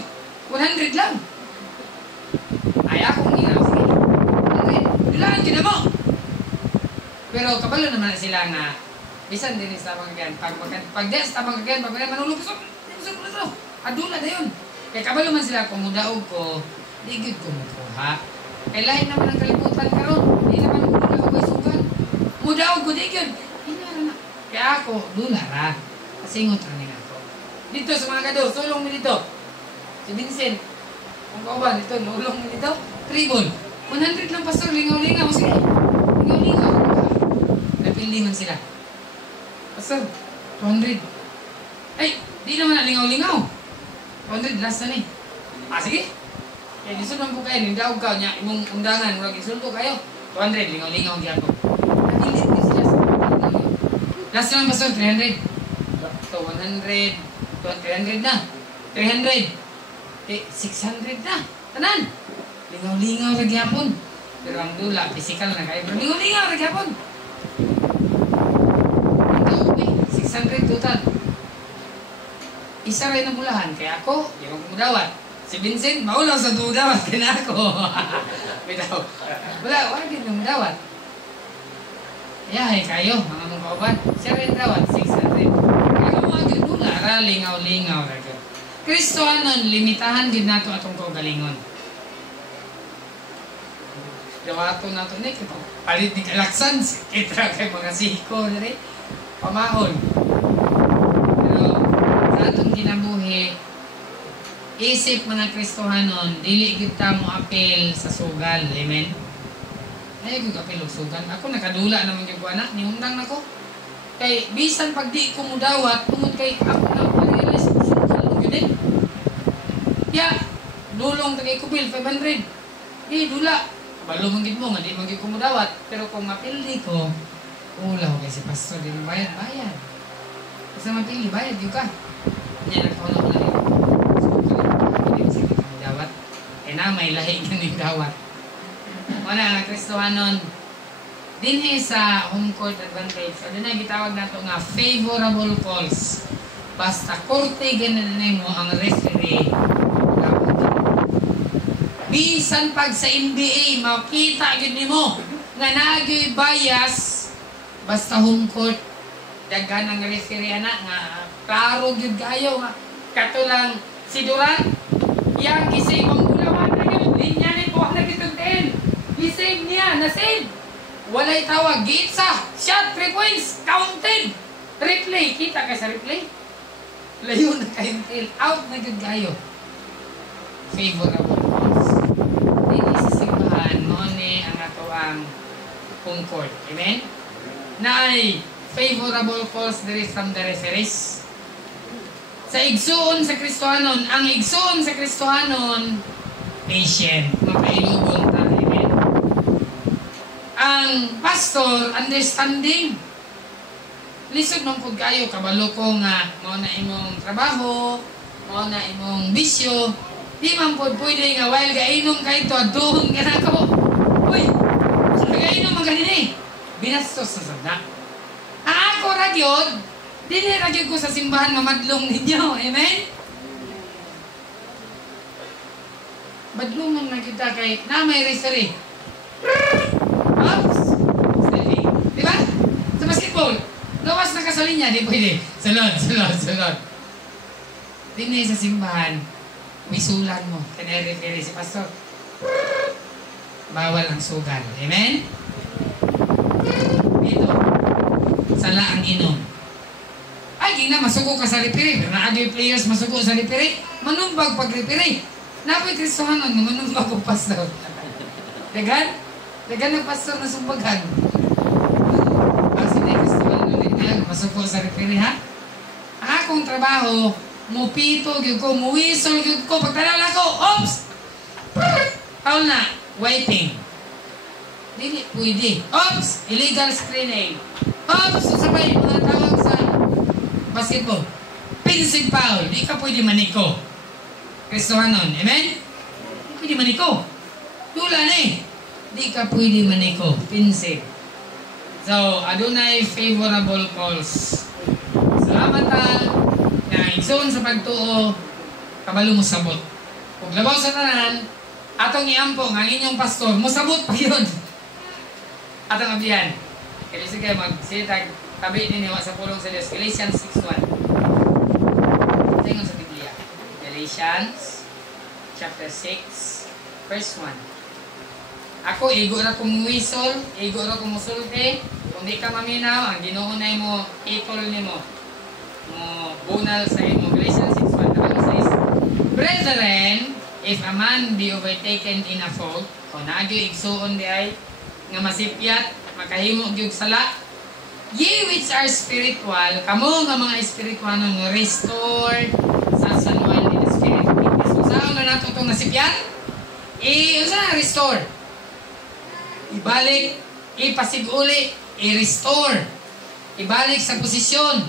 100 lang. Ay, akong ginaw. Sige. 100. Dulaan, gina mo. Pero kabalo naman sila nga, bisan din sa mga pag des, sa mga ganyan, pag manulog, pastor, adula na yun. Kaya kabalo man sila, kung mudaog ko, ligid ko makuha. Kaya lahat naman ang kalimutan karon. Hindi naman mudaog ay sugan. Mudaog ko, ligid. Hindi na. Kaya ako, dula ra. Kasingot ra nila. Dito sa mga kador, sulong mo dito. Si Vincent, ang kauban dito, nulong mo dito. Tribol. 100 lang pastor, lingaw-lingaw. Sige, lingaw-lingaw. Napili man sila. Pastor, 200. Ay, di naman na lingaw-lingaw. 200, last na ni. Sige. Kaya gisulong po kayo, nindaog ka niya, imong undangan, murag isulto kayo. 200, lingaw-lingaw ang diyan ko. Napilit din sila sa lingaw-lingaw. Last na lang pastor, 300. So, 100. 300 na. 300. 600 na. Tanan. Lingaw-lingaw ra gyapon. Pero ang dula, physical na kayo. Lingaw-lingaw ra gyapon. 600 total. Isa rin ang bulahan. Kaya ako, di mo kumudawat. Si Vincent, maulaw sa dumudawat. Kaya ako. Bitaw. Wala din dumudawat. Yahay kayo, mga mong kauban. Siya rin dawat, 600. Lara, lingaw-lingaw ra gyud. Kristohanon, limitahan gid nato atong kaugalingon. Dawato nato ni palit di kalaksan, kitra kay mga siko diri. Pamahon. Pero sa atong kinabuhi, isip mga Kristohanon, dili gid ta mo apel sa sugal. Amen. Ay gyud apel og sugal. Ako nakadula naman gyud ko anak, niundang nako. Kay bisan pag di ko mudawat tungod kay ako na ma-realize ko sugal mo yun ya dulong tagay ko bill 500 dula balo manggid mo nga di manggid ko mudawat pero kung mapili ko ulaw kay si pastor din bayad kasi mapili bayad yun ka niya nagkaunaw lang yun hindi sige ka mudawat na may lahi ganing dawat wala Kristohanon dinhi sa home court advantage, ano na gitawag nato nga favorable calls. Basta korte ganin mo ang referee. Bisan pag sa NBA, makita gid nimo nga nagyoy bias basta home court daghan ang referee ana nga klaro gyud kayo nga katulang si Durant yang gisave ang ulawan na gyud linya ni kuha na gitong 10. Gisave niya, na save. walay tawag, giitsa, shot, 3 points, counted, replay, kita ka sa replay? Layo na kayong tail, out na gud kayo. Favorable calls. Dili sa simbahan, mo ni ang ato ang home court. Amen? Naay favorable calls diri from the referees. Sa igsuon sa Kristohanon, ang igsuon sa Kristohanon, patient, mapailubon ta. Amen? Ang pastor, understanding. Lisod man pud kayo, kabalo ko nga mao na imong trabaho, mao na imong bisyo. Di man pud pwede nga while gainom kay to aduhon ka na ko. Uy, gainom man ganini. Binastos sa sada. Ang ako ra gyud, dili ra gyud ko sa simbahan mamadlong ninyo. Amen? Badlongan na kita kay na may referee. Oops. Di ba? Sa basketball, gawas na ka sa linya, di pwede. Sunod. Dinay sa simbahan, wisulan mo. Kanay-refere si pastor. Bawal ang sugal. Amen? Dito, sala ang inom. Ay, gina, masuko ka sa refere. Pero na-adoy players masuko sa refere. Manumbag pag-refere. Napoy Kristohanon, manumbag ang pastor. Dagan? Dagan ang pastor na sumbagan. Masuko sa refere, ha? Ang akong trabaho, mupito, gyud ko, muwisol, gyud ko, pagtalala ko, oops! Paul na, wiping. Dili, pwede. Oops! Illegal screening. Oops! Sabay, mga tawag sa basketball. Pinsig foul. Di ka pwede maniko. Kristohanon. Amen? Di pwede maniko. Tula na eh. Di ka pwede maniko. Pinsig. So, adunay favorable calls. Salamat na igsoon sa pagtuo, kabalo mo sabot. Kung labaw sa tanan, atong iampo ang inyong pastor, musabot pa yun. Atong abihan. Kaya sige, magsitag, tabi din sa pulong sa Diyos. Galatians 6:1. Tingnan sa Biblia. Galatians chapter 6, verse 1. Ako, igo na kong whistle, igo na kong musulti. Kung di ka maminaw, ang ginuunay mo, itol ni mo. Mo bunal sa imo. Galatians 6:1. Ano says? Brethren, if a man be overtaken in a fault, o nagyo igsuon di ay, nga masipyat, makahimo gyud sala, ye which are spiritual, kamo nga mga espirituano nga restore sa sanuan in the spirit of weakness. So, saan na nato itong nasipyat? Usa restore. Ibalik, ipasiguli, i-restore. Ibalik sa posisyon.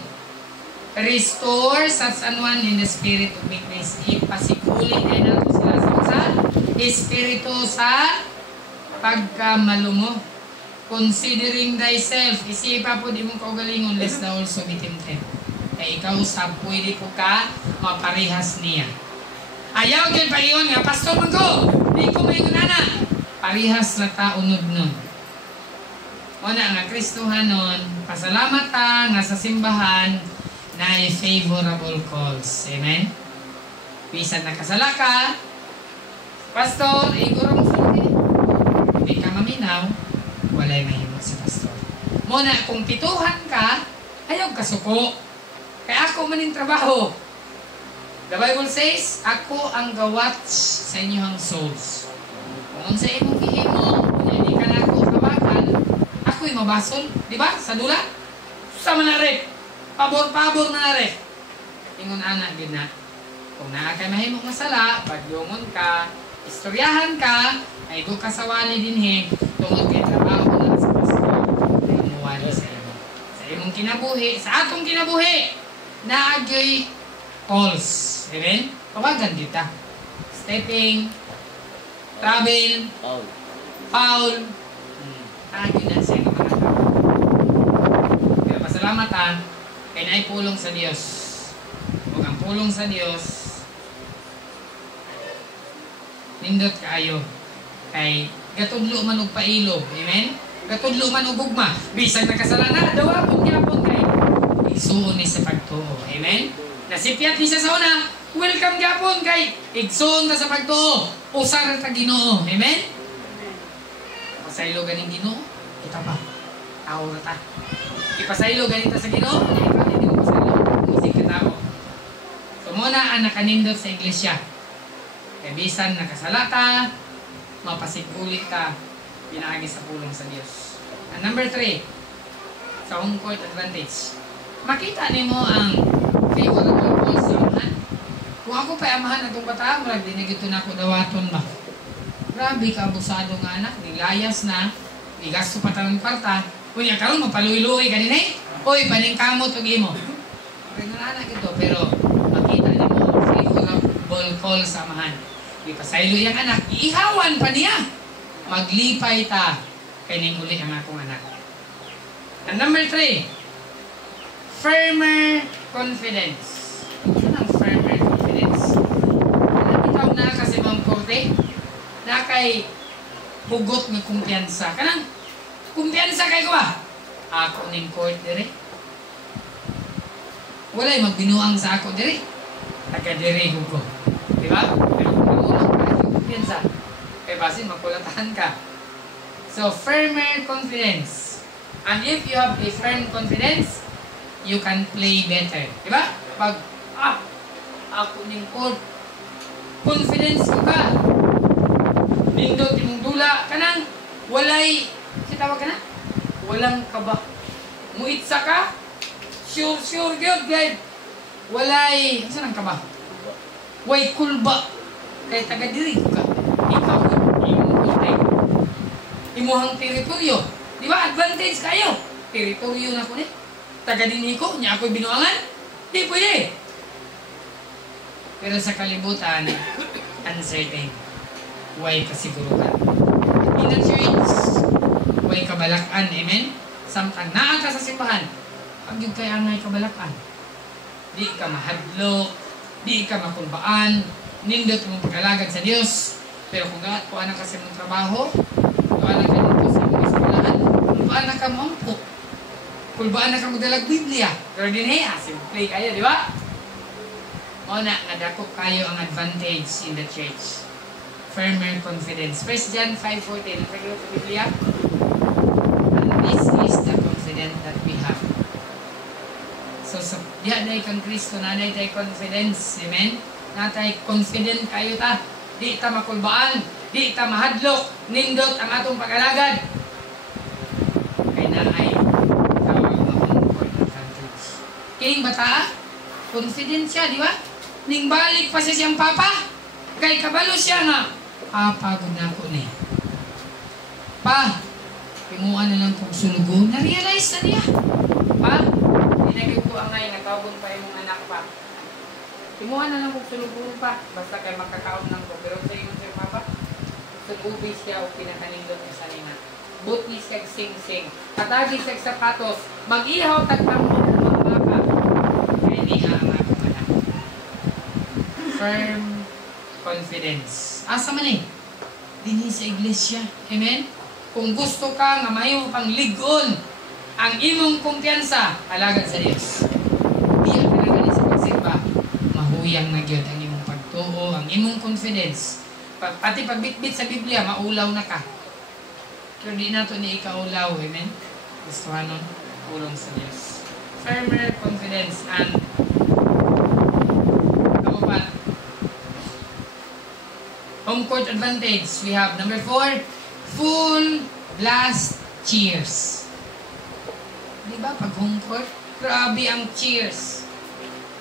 Restore sa sanuan in the spirit of weakness. Ipasiguli din nato sila sa espiritu sa pagkamalumo. Considering thyself, isipa po di mo kaugalingon, lest thou also be tempted. Kaya ikaw sa pwede po ka maparihas niya. Ayaw yun pa iyon nga, pastor man ko, di ko may gunana. Parihas na taunod nun. Una nga Kristohanon, pasalamat ta nga sa simbahan na favorable calls. Amen? Bisan nakasala ka, pastor, igurong sulti. Hindi ka maminaw, walay mahimo si pastor. Muna, kung pituhan ka, ayaw ka suko. Kaya ako maning trabaho. The Bible says, ako ang gawatch sa inyong souls. Kung sa imong gihimo, hindi ka na ako tawagan, ako'y mabasol. Di ba? Sa dula? Sa manarek. Pabor-pabor na narek. Ingon anak din na. Kung naa kay mahimong masala, pagyungon ka, istoryahan ka, ay go ka sa wali din he, tungod kay trabaho na sa pastor, ay umuwali sa imo. Sa imong kinabuhi, sa atong kinabuhi, naagyoy calls. Amen? Tawagan kita. Stepping, travel, foul, agyo na sa mga tao. Pero pasalamat kay naipulong sa Diyos. Huwag ang pulong sa Diyos, nindot kaayo. Kay gatudlo man og pailog. Amen? Gatudlo man og gugma. Bisag nakasalanan, dawapon gyapon kay igsuon ni sa pagtuo. Amen? Nasipyat ni siya sa una, welcome gyapon kay igsuon ta sa pagtuo. Usar ta Ginoo. Amen? Pasaylo ganing Ginoo. kita pa. Tao na ta. Ipasaylo ganito sa Ginoo, ikaw hindi mo pasaylo. Musik ka tao. So muna ang nakanindot sa iglesia. Kaya bisan nakasalata, mapasig-ulit ka, pinaagi sa pulong sa Diyos. And number 3, sa home court advantage. Makita nimo ang favorable calls sa amahan. Kung ako pa amahan atong bata, marag dinigito na ako dawaton ba. Grabe ka, abusado nga anak, nilayas na, nigasto pa tanong kwarta, kunya karon mapaluy-luy kanina eh. Oy, paningkamot og imo. Pero nga anak ito, pero makita nimo ang favorable call sa amahan. Di pa saylo yung anak, iihawan pa niya. Maglipay ta, kay ning uli ang akong anak. And number 3, firmer confidence. Ano ang firmer confidence? Ikaw na kasi mga korte, na kay hugot ng kumpiyansa. Kanang kumpiyansa kay ko ba? Ako ning court dire. Walay magbinuang sa ako dire. Taga dire ko. Di ba? Pero kung maunang ka yung kumpiyansa, kay basin magkulatahan ka. So, firmer confidence. And if you have a firm confidence, you can play better. Di ba? Pag, ako ning court, confidence ko ka. Nindot imong dula kanang walay tawag ka na? Walang kaba. Muitsa ka? Sure gyud guys. Walay saan ang kaba? Way kulba. Kay taga diri ka. Ikaw imong kultay. Imuhang teritoryo. Di ba advantage kayo? Teritoryo na ko ni. Taga dinhi ko nya ako'y binuangan. Di pwede. Pero sa kalibutan, uncertain. Way kasiguruhan. In the church, way kabalakan. Amen? Samtang naa ka sa simbahan, pag yung kaya ngay kabalakan, di ka mahadlok, di ka makulbaan, nindot mong pag-alagad sa Diyos. Pero kung gaat po anak ka sa mong trabaho, kulbaan ka dito sa mong eskwelahan, kulbaan na ka mampok, kulbaan na ka magdalag Biblia. Pero din simple kayo, di ba? O na, nadakop kayo ang advantage in the church. Firmer confidence. 1 John 5:14. Nagpagod sa Biblia. And this is the confidence that we have. So, diya na ikang Kristo, nanay tayo confidence. Amen? Natay confident kayo ta. Di ta makulbaan. Di ta mahadlok. Nindot ang atong pag-alagad. Kaya na ay tawag na comfort advantage. Kining bata, confident siya, di ba? Ning balik pa siya siyang papa. Kay kabalo siya nga. Pagod na ako ni. Pa, pimuan na lang kong sulugo. Na-realize na niya. Pa, dinagay ko ang ngayon. Nagkabon pa yung anak pa. Pimuan na lang kong sulugo pa. Basta kay makakaon lang ko. Pero sa inyo siya papa, sugubis siya o pinakanindot niya sa nina. Butnis kag sing-sing. Katagis kag sapatos. Mag-ihaw tagtang mga baka. Kaya niya ang akong anak. Firm confidence. Asa man eh? Dinhi sa iglesia. Amen? Kung gusto ka nga mahimo pang ligon ang imong kumpiyansa, alagad sa Diyos. Diyan ka na galing sa pagsimba, mahuyang na gyud ang imong pagtuo, ang imong confidence. Pati pagbitbit sa Biblia, maulaw na ka. Pero di na ito ni ikaulaw. Amen? Gustuhan nun, ulong sa Diyos. Firmer confidence and home court advantage. We have number 4, full blast cheers. Di ba pag home court, grabe ang cheers.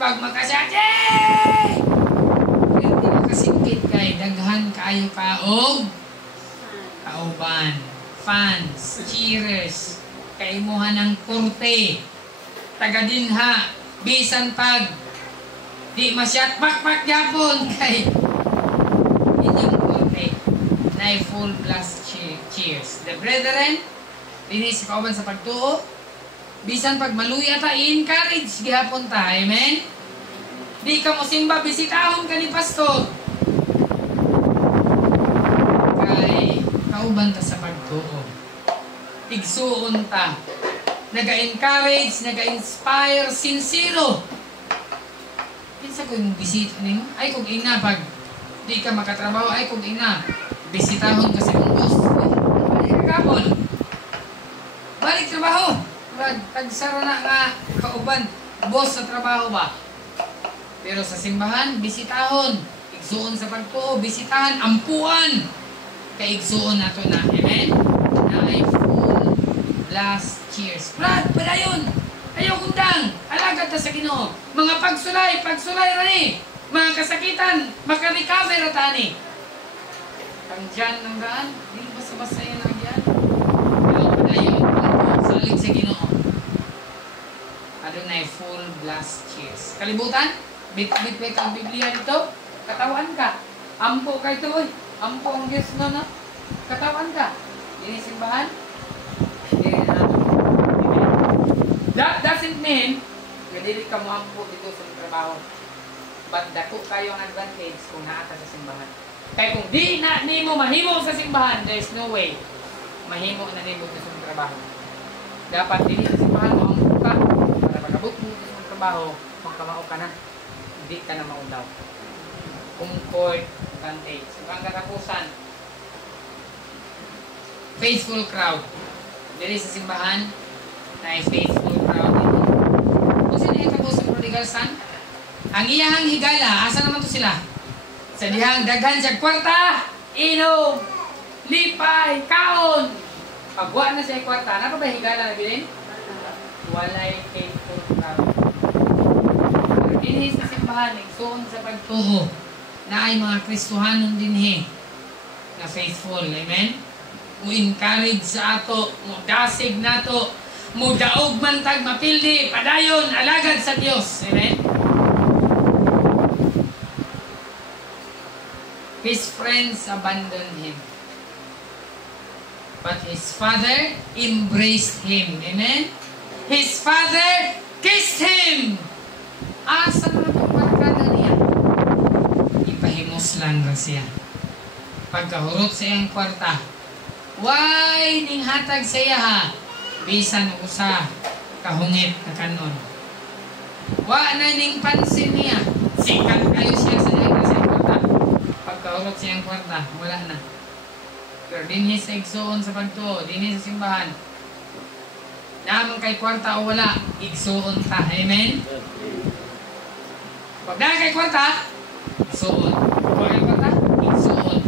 Pag makasate! Pero di mo kasingkit kay daghan kaayo kaog kauban, fans, cheers, kaimuhan ng kurte, taga dinha, bisan pag di masyat pakpak yapon kay na full blast cheers. The brethren, dinis sa kauban sa pagtuo, bisan pag maluya ta, i-encourage gihapon ta. Amen? Di ka mo simba, bisitahon ka ni pastor. Kay kauban ta sa pagtuo. Igsuon ta. Naga-encourage, naga-inspire, sincero. Pinsa ko yung bisita ninyo. Ay kung ina, pag di ka makatrabaho, ay kung ina, bisitahon kasi kung gusto. Ay, kakapon. balik trabaho. Tagsara na nga kauban, boss sa trabaho ba? Pero sa simbahan, bisitahon. Igsuon sa pagtuo, bisitahan, ampuan. Kaigsuon na to na. Amen? Na ay full blast cheers. Brad, padayon! Ayaw kundang! Alagad na sa Ginoo. Mga pagsulay rani. Mga kasakitan, makarecover tani. Ang dyan ng daan, hindi basta-basta yan ang yan. Ayaw padayon. Salit sa Ginoo. Adonai full blast cheers. Kalibutan? Bit-bit kang Biblia dito? Katawan ka. Ampo ka ito, oy. Ampo ang Diyos na, no? Katawan ka. Yan yung simbahan. That doesn't mean na dili ka mo ampo dito sa trabaho. But dako kayo ang advantage kung naata sa simbahan. Kaya kung di na nimo mahimo sa simbahan, there's no way mahimo na nimo sa trabaho. Dapat dili sa simbahan mo ampo ka para magabot mo sa trabaho, magkamao ka na. Hindi ka na maulaw. Comfort advantage. So, ang katapusan, faithful crowd. Dili sa simbahan, na faithful crowd. Kung sino yung tapos sa prodigal son, ang iyahang higala, asa naman to sila? Sa dihang daghan sa kwarta, inom, lipay, kaon. Pagwa na siya kwarta, ano ba higala na bilin? Walay faithful crowd. Dinhi sa simbahan, igsoon sa pagtuho, na ay mga Kristohanon dinhi na faithful. Amen? Mo-encourage sa ato, mo-dasig na to, mo-daog man tag mapildi, padayon, alagad sa Dios. Amen? His friends abandoned him, but his father embraced him. Amen? His father kissed him. Asa na itong barkada niya? Ipahimos lang na siya. Pagkahurot sa iyang kwarta, why ning hatag sa iya ha? Bisan usa, kahungit na kanon. Wa na ning pansin niya. Sikat kayo siya sa iyang kwarta. Pagkahurot sa iyang kwarta, wala na. Pero dinhi sa igsoon sa pagtuo, dinhi sa simbahan. Naman kay kwarta o wala, igsoon ta. Amen? Pag na kay kwarta, igsoon. Pag kay kwarta, igsoon.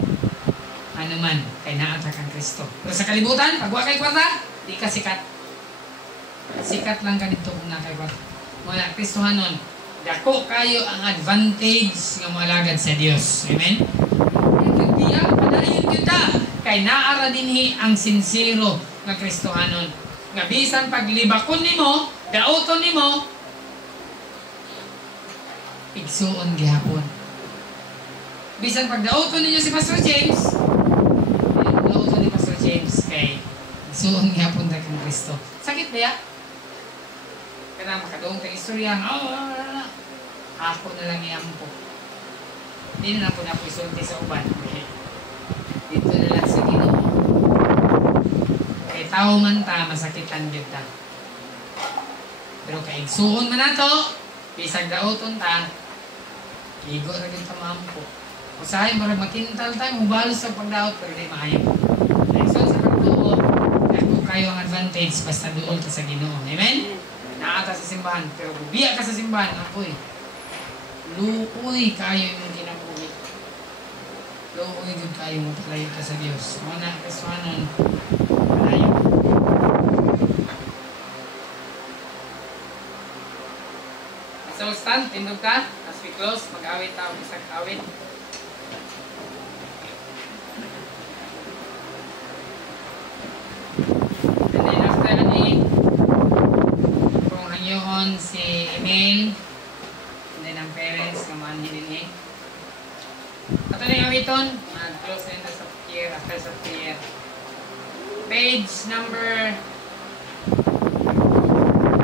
Ano man, kay naata kang Kristo. Pero sa kalibutan, pag wa kay kwarta, di ka sikat. Sikat lang ka dito kung na kay kwarta. Wala, Kristohanon, dako kayo ang advantage ng malagad sa Dios. Amen? Kaya, padayon kita. Kay naara dinhi ang sincero na Kristohanon. Nga bisan paglibakon nimo, dauton nimo, igsuon gihapon. Bisan pagdauton ninyo si Pastor James, dauton ni Pastor James kay igsuon gihapon ta kang Kristo. Sakit ba ya? Kana makadong ta istorya, ako na lang iampo. Hindi na po na po isulti sa uban. Dito na lang sa Ginoo. Kay tao man ta, masakitan gyud ta. Pero kay igsuon man nato, bisag dauton ta, ligo ra gyud ta maampo. Usahay mo ra makintal ta, mubalos sa pagdaot pero di maayo. Igsuon sa pagtuo, dako kayo ang advantage basta duol ta sa Ginoo. Amen? Naata sa simbahan, pero bubiya ka sa simbahan, apoy. Luoy kayo yung kinabuhi. Luoy yung kayo mo palayo ka sa Diyos. Mga Kristohanon, palayo. So stand, tindog ka. As we close, mag-awit tayo isang awit. And then after ni kung hanyoon si Emil, and then ang parents, kamaan din eh. Ito na yung awiton, mag-close na yun sa prayer, after sa prayer. Page number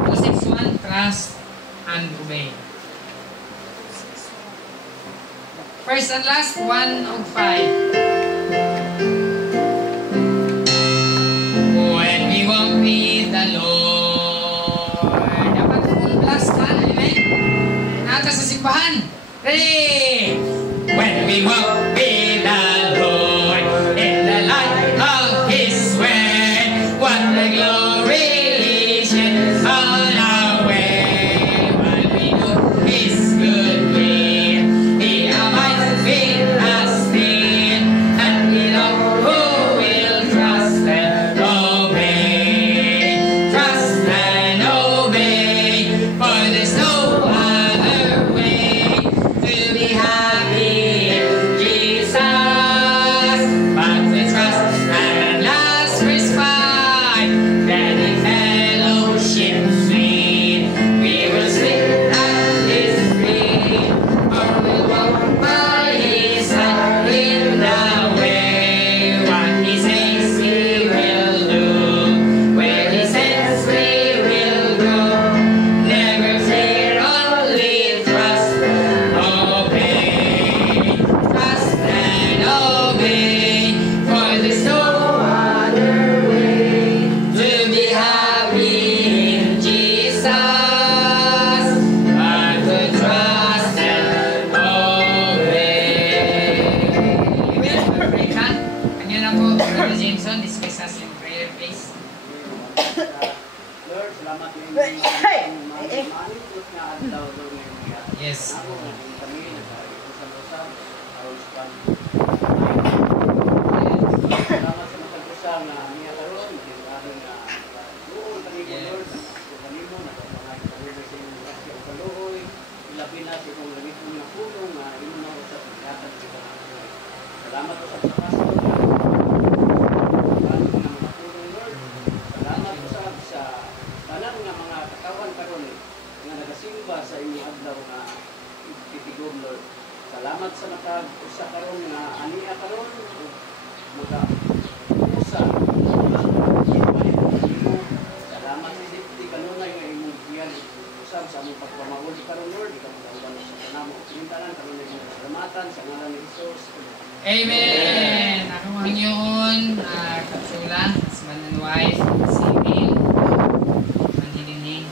261, trust and obey. First and last, 1 of 5. When we walk with the Lord. Dapat full blast ka, amen? Nata sa simbahan. Ready? When we walk with the Lord in the light of His word, what a glory! Yes. Salamat po sa pagkakataon. Salamat po sa tanan nga mga katawan karon nga nagasimba sa inyong adlaw na titigom, Lord. Salamat sa naka-usa karon nga aniya karon mag-usa. Salamat sa dipti kanunay nga imong biyan usab sa among pagpamahol karon, Lord. Ikaw magauban sa kanamo. Pintalan karon na imong salamatan sa ngalan ni Jesus. Amen! Ako ang yun, Katsula, husband and wife, si Neil, Manhilini.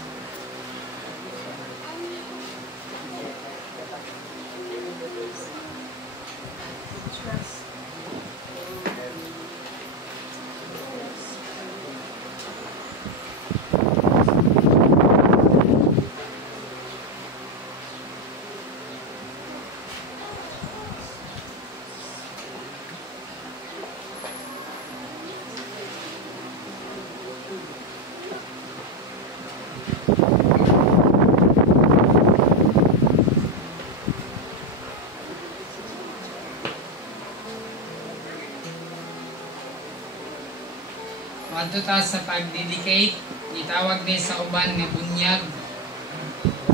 Madto ta sa pag-dedicate, itawag ni sa uban nga bunyag,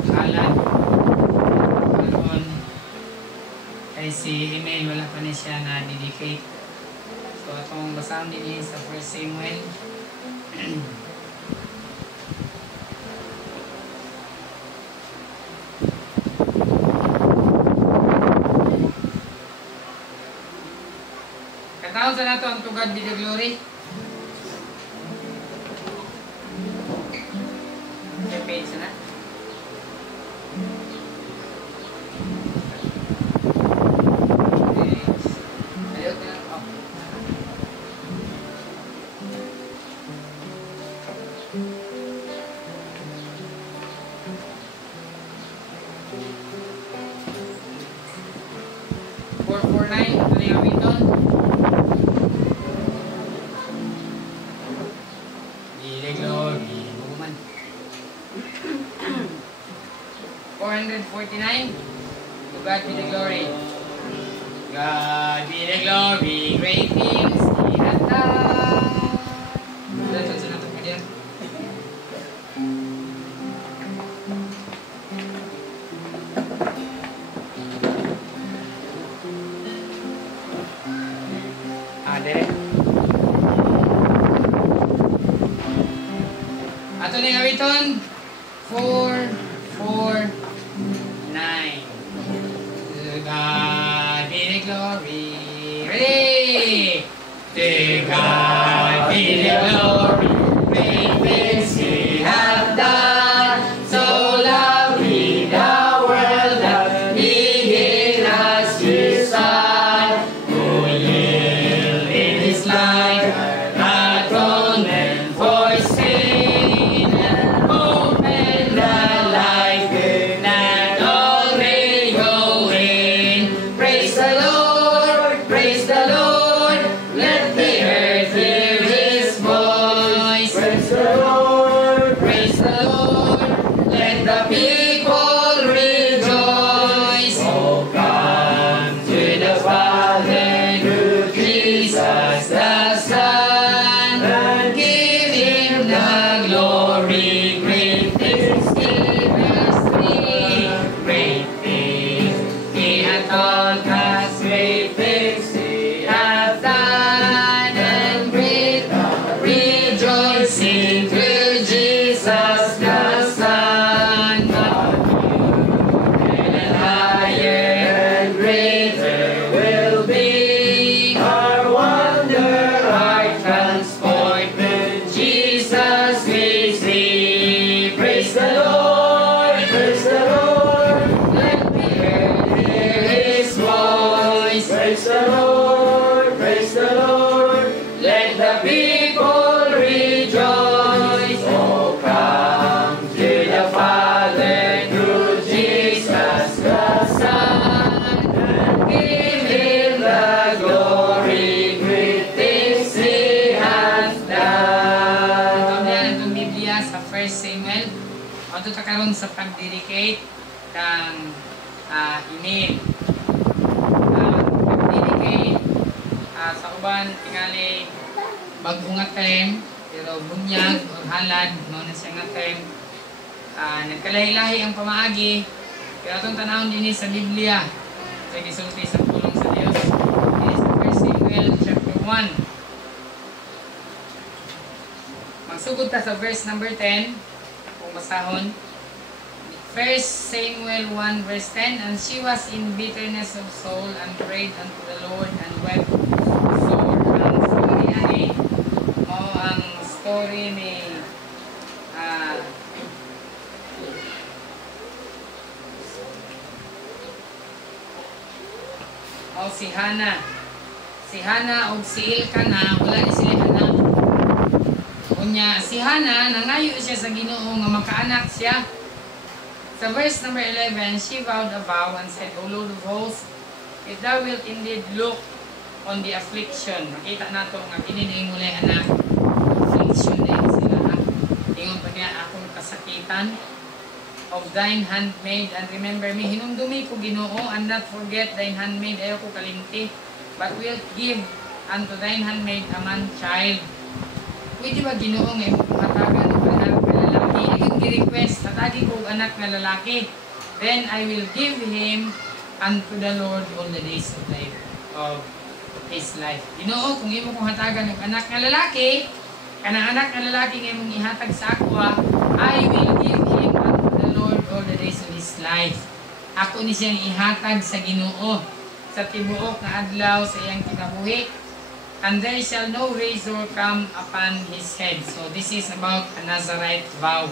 kalat, karon kay si Email wala pa ni siya na dedicate. So atong basahan din sa 1 Samuel. Katawag sa nato ang tugad be the glory. Page na. Ayun na. Oh. 449, ito na yung Hamilton. Be the glory. 449. To God be the glory. God be the glory. Great things He has done. That's what's another video. Dere. Ato na yung awiton. 449. To God be the glory. Ready? To God be the glory. Great things He hath done. So lovely the world that He gave us His Son, who yielded His life atonement for sin and all. adto ta karon sa pag-dedicate kang email. Pag-dedicate sa uban tingali bag-o nga term pero bunyag o halad mo na siya nga term. Nagkalahi-lahi ang pamaagi pero atong tanawon din sa Biblia sa gisulti sa pulong sa Dios. It is the 1 Samuel chapter 1. Magsugod ta sa verse number 10 kung basahon. 1 Samuel 1 verse 10, and she was in bitterness of soul and prayed unto the Lord and wept sore. Ang story ani mao ang story ni si Hana. Si Hana o si Elkanah wala ni sila anak. Unya si Hana nangayo siya sa Ginoo nga makaanak siya. Sa verse number 11, she vowed a vow and said, O Lord of hosts, if thou wilt indeed look on the affliction, makita nato nga kini mulay anak, affliction na sila ha. Ingon pa niya akong kasakitan of thine handmaid, and remember me, hinumdumi ko Ginoo, and not forget thine handmaid, ayaw ko kalimti, but wilt give unto thine handmaid a man child. Pwede ba Ginoo nga hatagan og anak nga lalaki? Ayun gi-request, hatagi ko og anak nga lalaki. Then I will give him unto the Lord all the days of his life. Ginoo, kung imo kong hatagan og anak nga lalaki, kanang anak nga lalaki nga imong ihatag sa ako, I will give him unto the Lord all the days of his life. Ako ni siyang ihatag sa Ginoo sa tibuok nga adlaw sa iyang kinabuhi. And there shall no razor come upon his head. So this is about a Nazarite vow.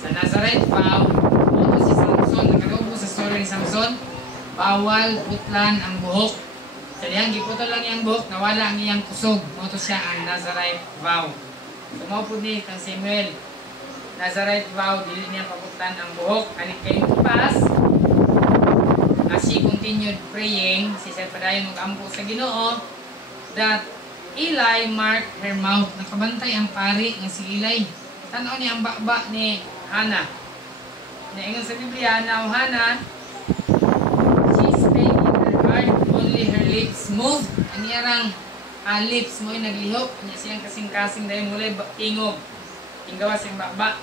Sa Nazarite vow, ito si Samson, nakagawbo sa story ni Samson, bawal putlan ang buhok. Sa diyang giputol lang iyang buhok, nawala ang iyang kusog. Ito siya ang Nazarite vow. Tumawpo ni kang Samuel. Nazarite vow, dili niya paputlan ang buhok. Kaning kayong kipas, as she continued praying, si Sir Padayon mag-ampo sa Ginoo, that Eli marked her mouth. Nakabantay ang pari ng si Eli. Tanaw niya ang bakba ni Hana. Naingon sa Biblia, now Hana, she spake in her heart, only her lips moved. Ang iyarang lips mo ay naglihok. Kanya siyang kasing-kasing dahil mulay tingog. Tinggawa siyang bakba.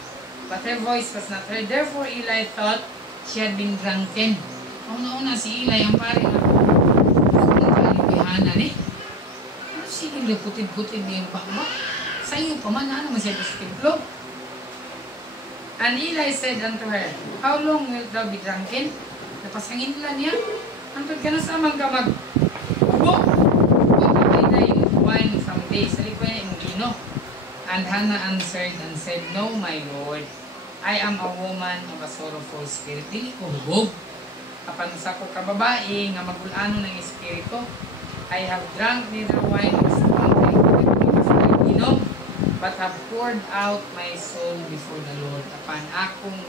But her voice was not heard. Therefore Eli thought she had been drunken. Una-una si Eli, ang pari na kay Hana ni. Sige, putid-putid niya yung bakba. Sa iyo pa man, ano siya sa templo? And Eli said unto her, how long wilt thou be drunken? Napasangin lang niya. Antod ka na sa amang ka mag-ubok. Huwag ka tayong wine from day. Sali ko niya yung gino. And Hannah answered and said, no, my Lord. I am a woman of a sorrowful spirit. Dili ko hubog. Kapan sa ko kababae nga magulano ng espiritu. I have drunk neither wine nor strong drink, inom, but have poured out my soul before the Lord. Apan akong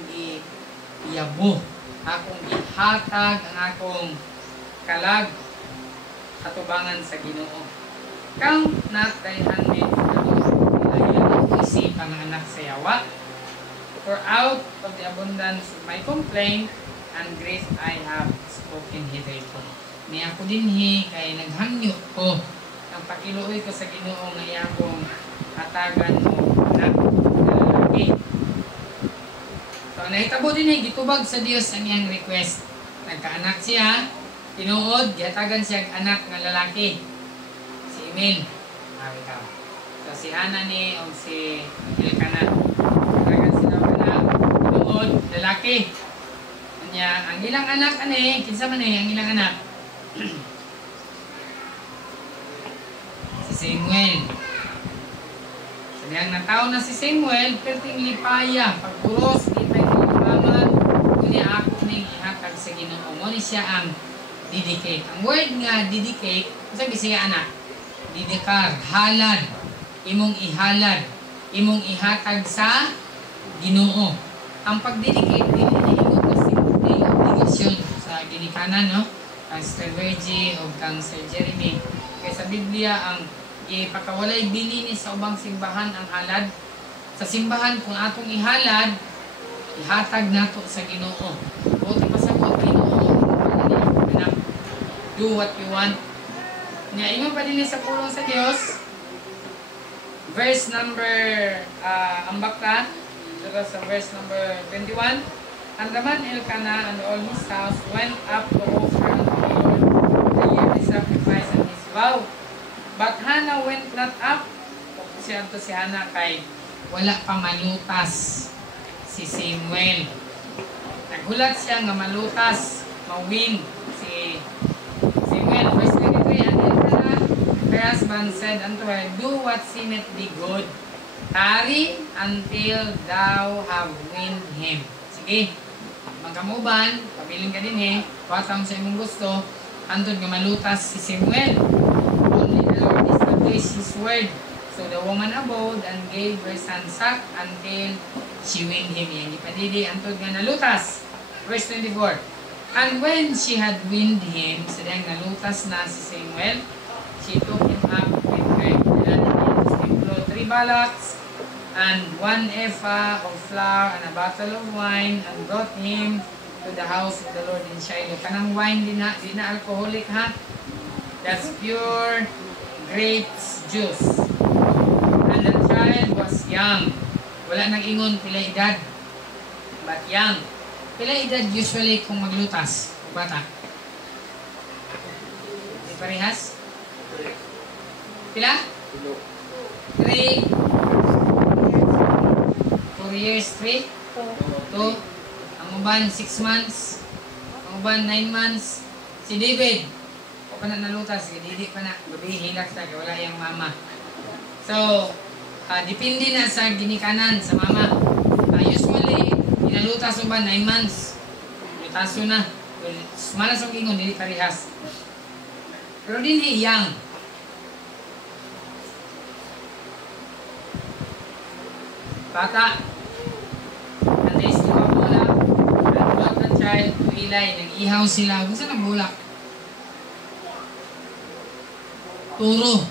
iyabo, akong ihatag ang akong kalag atubangan sa Ginoo. Count not thy handmaid for the Lord, ilayan ako isipan ng anak sa yawa. For out of the abundance of my complaint and grief I have spoken hitherto. Ni ako dinhi kay naghangyo ko ang pakiluoy ko sa Ginoo nga iyakong hatagan mo anak na lalaki. So nahitabo dinhi gitubag sa Dios ang iyang request. Nagkaanak siya, tinuod gihatagan siya ang anak nga lalaki. Si Emil. So si Hana ni o si Elkanah. Hatagan sila ang anak, tinuod lalaki. Kanya ang ilang anak ani, kinsa man ang ilang anak? Si Samuel. Sadyang nataw na si Samuel, perting lipaya, pagpuros, di tayo nilipaman, kunya ako ning ihatag sa Ginoo. Muna siya ang dedicate. Ang word nga dedicate, sabi siya anak, didikar, halad, imong ihalad, imong ihatag sa Ginoo. Ang pag-dedicate, dinihingot na simple obligasyon sa ginikanan, no? Kang Sir Virgie o kang Sir Jeremy. Kaya sa Biblia, ang ipakawalay bili ni sa ubang simbahan ang halad. Sa simbahan, kung atong ihalad, ihatag nato sa Ginoo. Buti pa sa ko Ginoo, anak, do what you want. Nga ingon pa din sa pulong sa Dios. Verse number ambak ka sa verse number 21. And the man Elkanah and all his house went up to offer unto the Lord the yearly sacrifice and his vow. But Hannah went not up. Siya to si Hannah kay wala pa malutas si Samuel. Nagulat siya nga malutas, mawin si Samuel. Verse 23, and Elkanah, her husband, said unto her, do what seemeth thee good. Tarry until thou have weaned him. Sige, magkamuban, pabiling ka din kuwata mo sa imong gusto, antod nga malutas si Samuel. Only the Lord established his word. So the woman abode and gave her son sack until she weaned him. Yan, ipadidi, antod nga nalutas. Verse 24. And when she had weaned him, sadang nalutas na si Samuel, she took him up with her, and 3 ballots, and 1 ephah of flour, and a bottle of wine, and brought him to the house of the Lord in Shiloh. Kanang wine di na alcoholic ha. That's pure grapes juice. And the child was young. Wala nang ingon pila edad, but young. Pila edad usually kung maglutas? Bata. Di parehas? Pila? 3 4 years, 3 2 ang uban 6 months, ang uban 9 months. Si David o pa na nalutas, si Didi pa na gabi hilak sa wala yung mama. So depende na sa ginikanan sa mama. Usually inalutas uban 9 months, lutaso na malas ang ingon, dili parehas. Pero din young. Bata. And they still have bulak. And brought the child to Eli. Nag-ihaw sila. Kung saan nagbulak? Turo.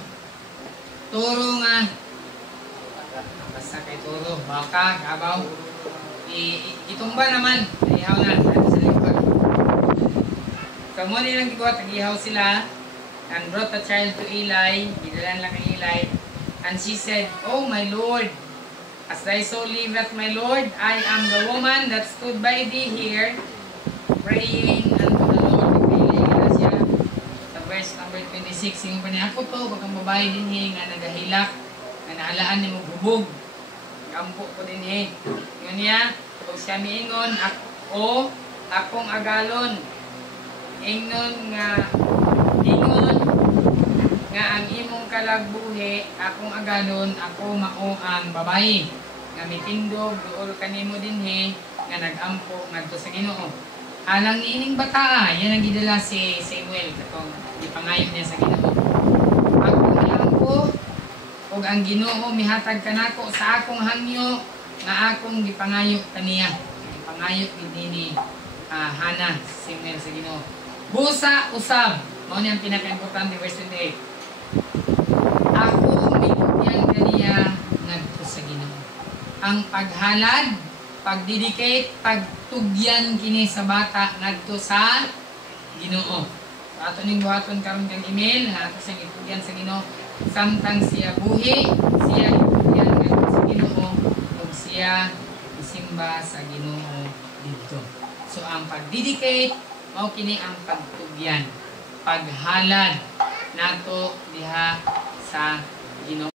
Turo nga. Basta kay turo. Baka, kabaw. Itumba naman. Nag-ihaw na. Sa likod. So, muna nilang gigawat. Nag-ihaw sila. And brought the child to Eli. Gidalan lang kay Eli. And she said, Oh my Lord, as thy soul liveth, my Lord, I am the woman that stood by thee here, praying unto the Lord. Nagpili siya sa verse number 26. Yung pa niya, ako to, pag ang babae din nga nagahilak, nga naalaan ni mo bubog. Kampo ko din Yun niya, kung siya miingon, akong agalon. Ingon nga ang imong kalagbuhi, akong agalon, ako mao ang babae nga mitindog duol kanimo dinhi nga nagampo ngadto sa Ginoo. Alang niining bata, yan ang gidala si Samuel katong gipangayo niya sa Ginoo. Akong iampo ug ang Ginoo mihatag kanako sa akong hangyo nga akong gipangayo kaniya. Gipangayo gid ni Hannah, Samuel sa Ginoo. Busa usab, mao ni ang pinaka-importante verse 28. Ako mitugyan kaniya ngadto sa Ginoo. Ang paghalad, pagdedicate, pagtugyan kini sa bata ngadto sa Ginoo. So, ato ning buhaton karon kang email ha, ato siyang itugyan sa Ginoo samtang siya buhi, siya itugyan ngadto sa Ginoo ug siya isimba sa Ginoo didto. So ang pagdedicate mao kini ang pagtugyan, paghalad nato diha sa Ginoo.